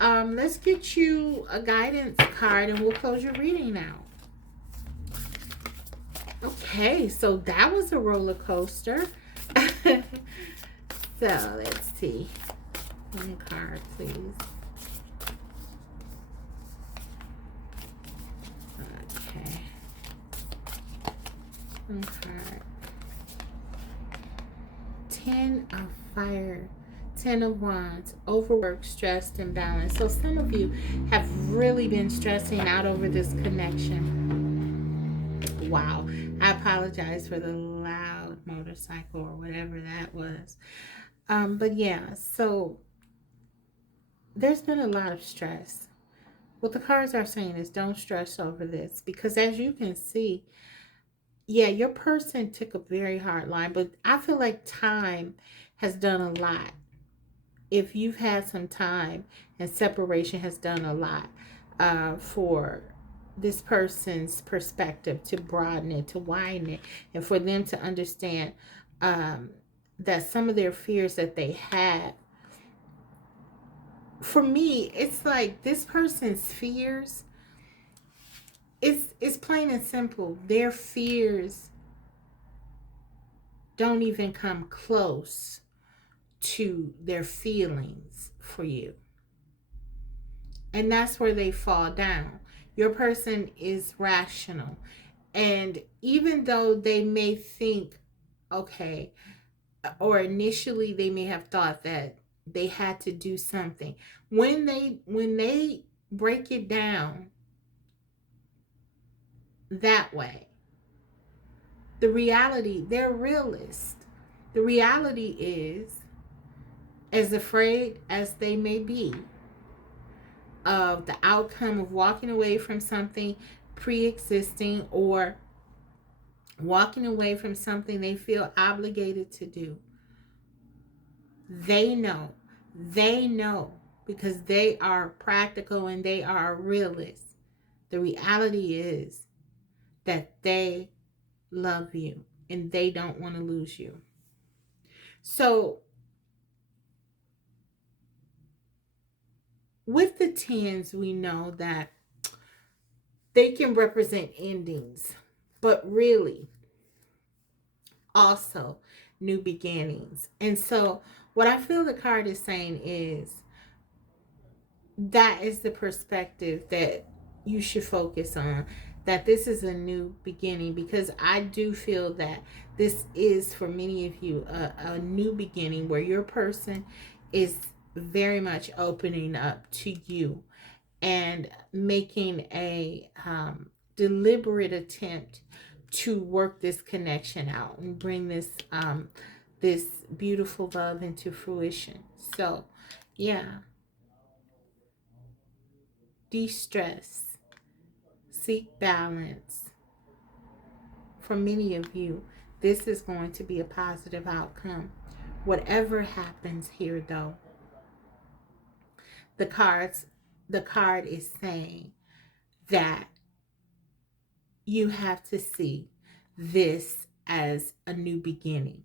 Let's get you a guidance card, and we'll close your reading now. Okay, so that was a roller coaster. So let's see. One card, please. Okay. One card. 10 of fire. 10 of wands. Overworked, stressed, and balanced. So some of you have really been stressing out over this connection. Wow. I apologize for the loud motorcycle or whatever that was. But yeah, so there's been a lot of stress. What the cards are saying is don't stress over this, because as you can see, yeah, your person took a very hard line, but I feel like time has done a lot. If you've had some time, and separation has done a lot for this person's perspective to broaden it, to widen it, and for them to understand that some of their fears that they had. For me, it's like this person's fears, it's plain and simple. Their fears don't even come close to their feelings for you. And that's where they fall down. Your person is rational. And even though they may think, okay, or initially they may have thought that they had to do something, when they break it down that way, the reality, they're realist. The reality is, as afraid as they may be of the outcome of walking away from something pre-existing, or walking away from something they feel obligated to do, they know because they are practical and they are realists. The reality is that they love you and they don't want to lose you. So with the tens, we know that they can represent endings, but really also new beginnings. And so what I feel the card is saying is that is the perspective that you should focus on, that this is a new beginning, because I do feel that this is, for many of you, a new beginning where your person is very much opening up to you and making a deliberate attempt to work this connection out and bring this this beautiful love into fruition. So yeah, de-stress, seek balance. For many of you, this is going to be a positive outcome. Whatever happens here, though, the cards, the card is saying that you have to see this as a new beginning,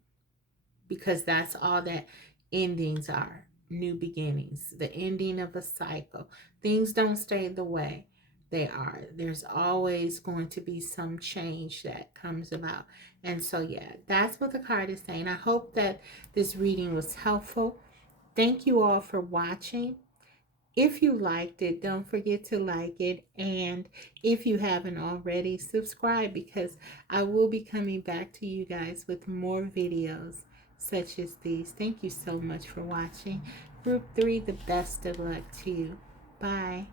because that's all that endings are, new beginnings, the ending of a cycle. Things don't stay the way they are. There's always going to be some change that comes about. And so, yeah, that's what the card is saying. I hope that this reading was helpful. Thank you all for watching. If you liked it, don't forget to like it. And if you haven't already, subscribe, because I will be coming back to you guys with more videos such as these. Thank you so much for watching. Group 3, the best of luck to you. Bye.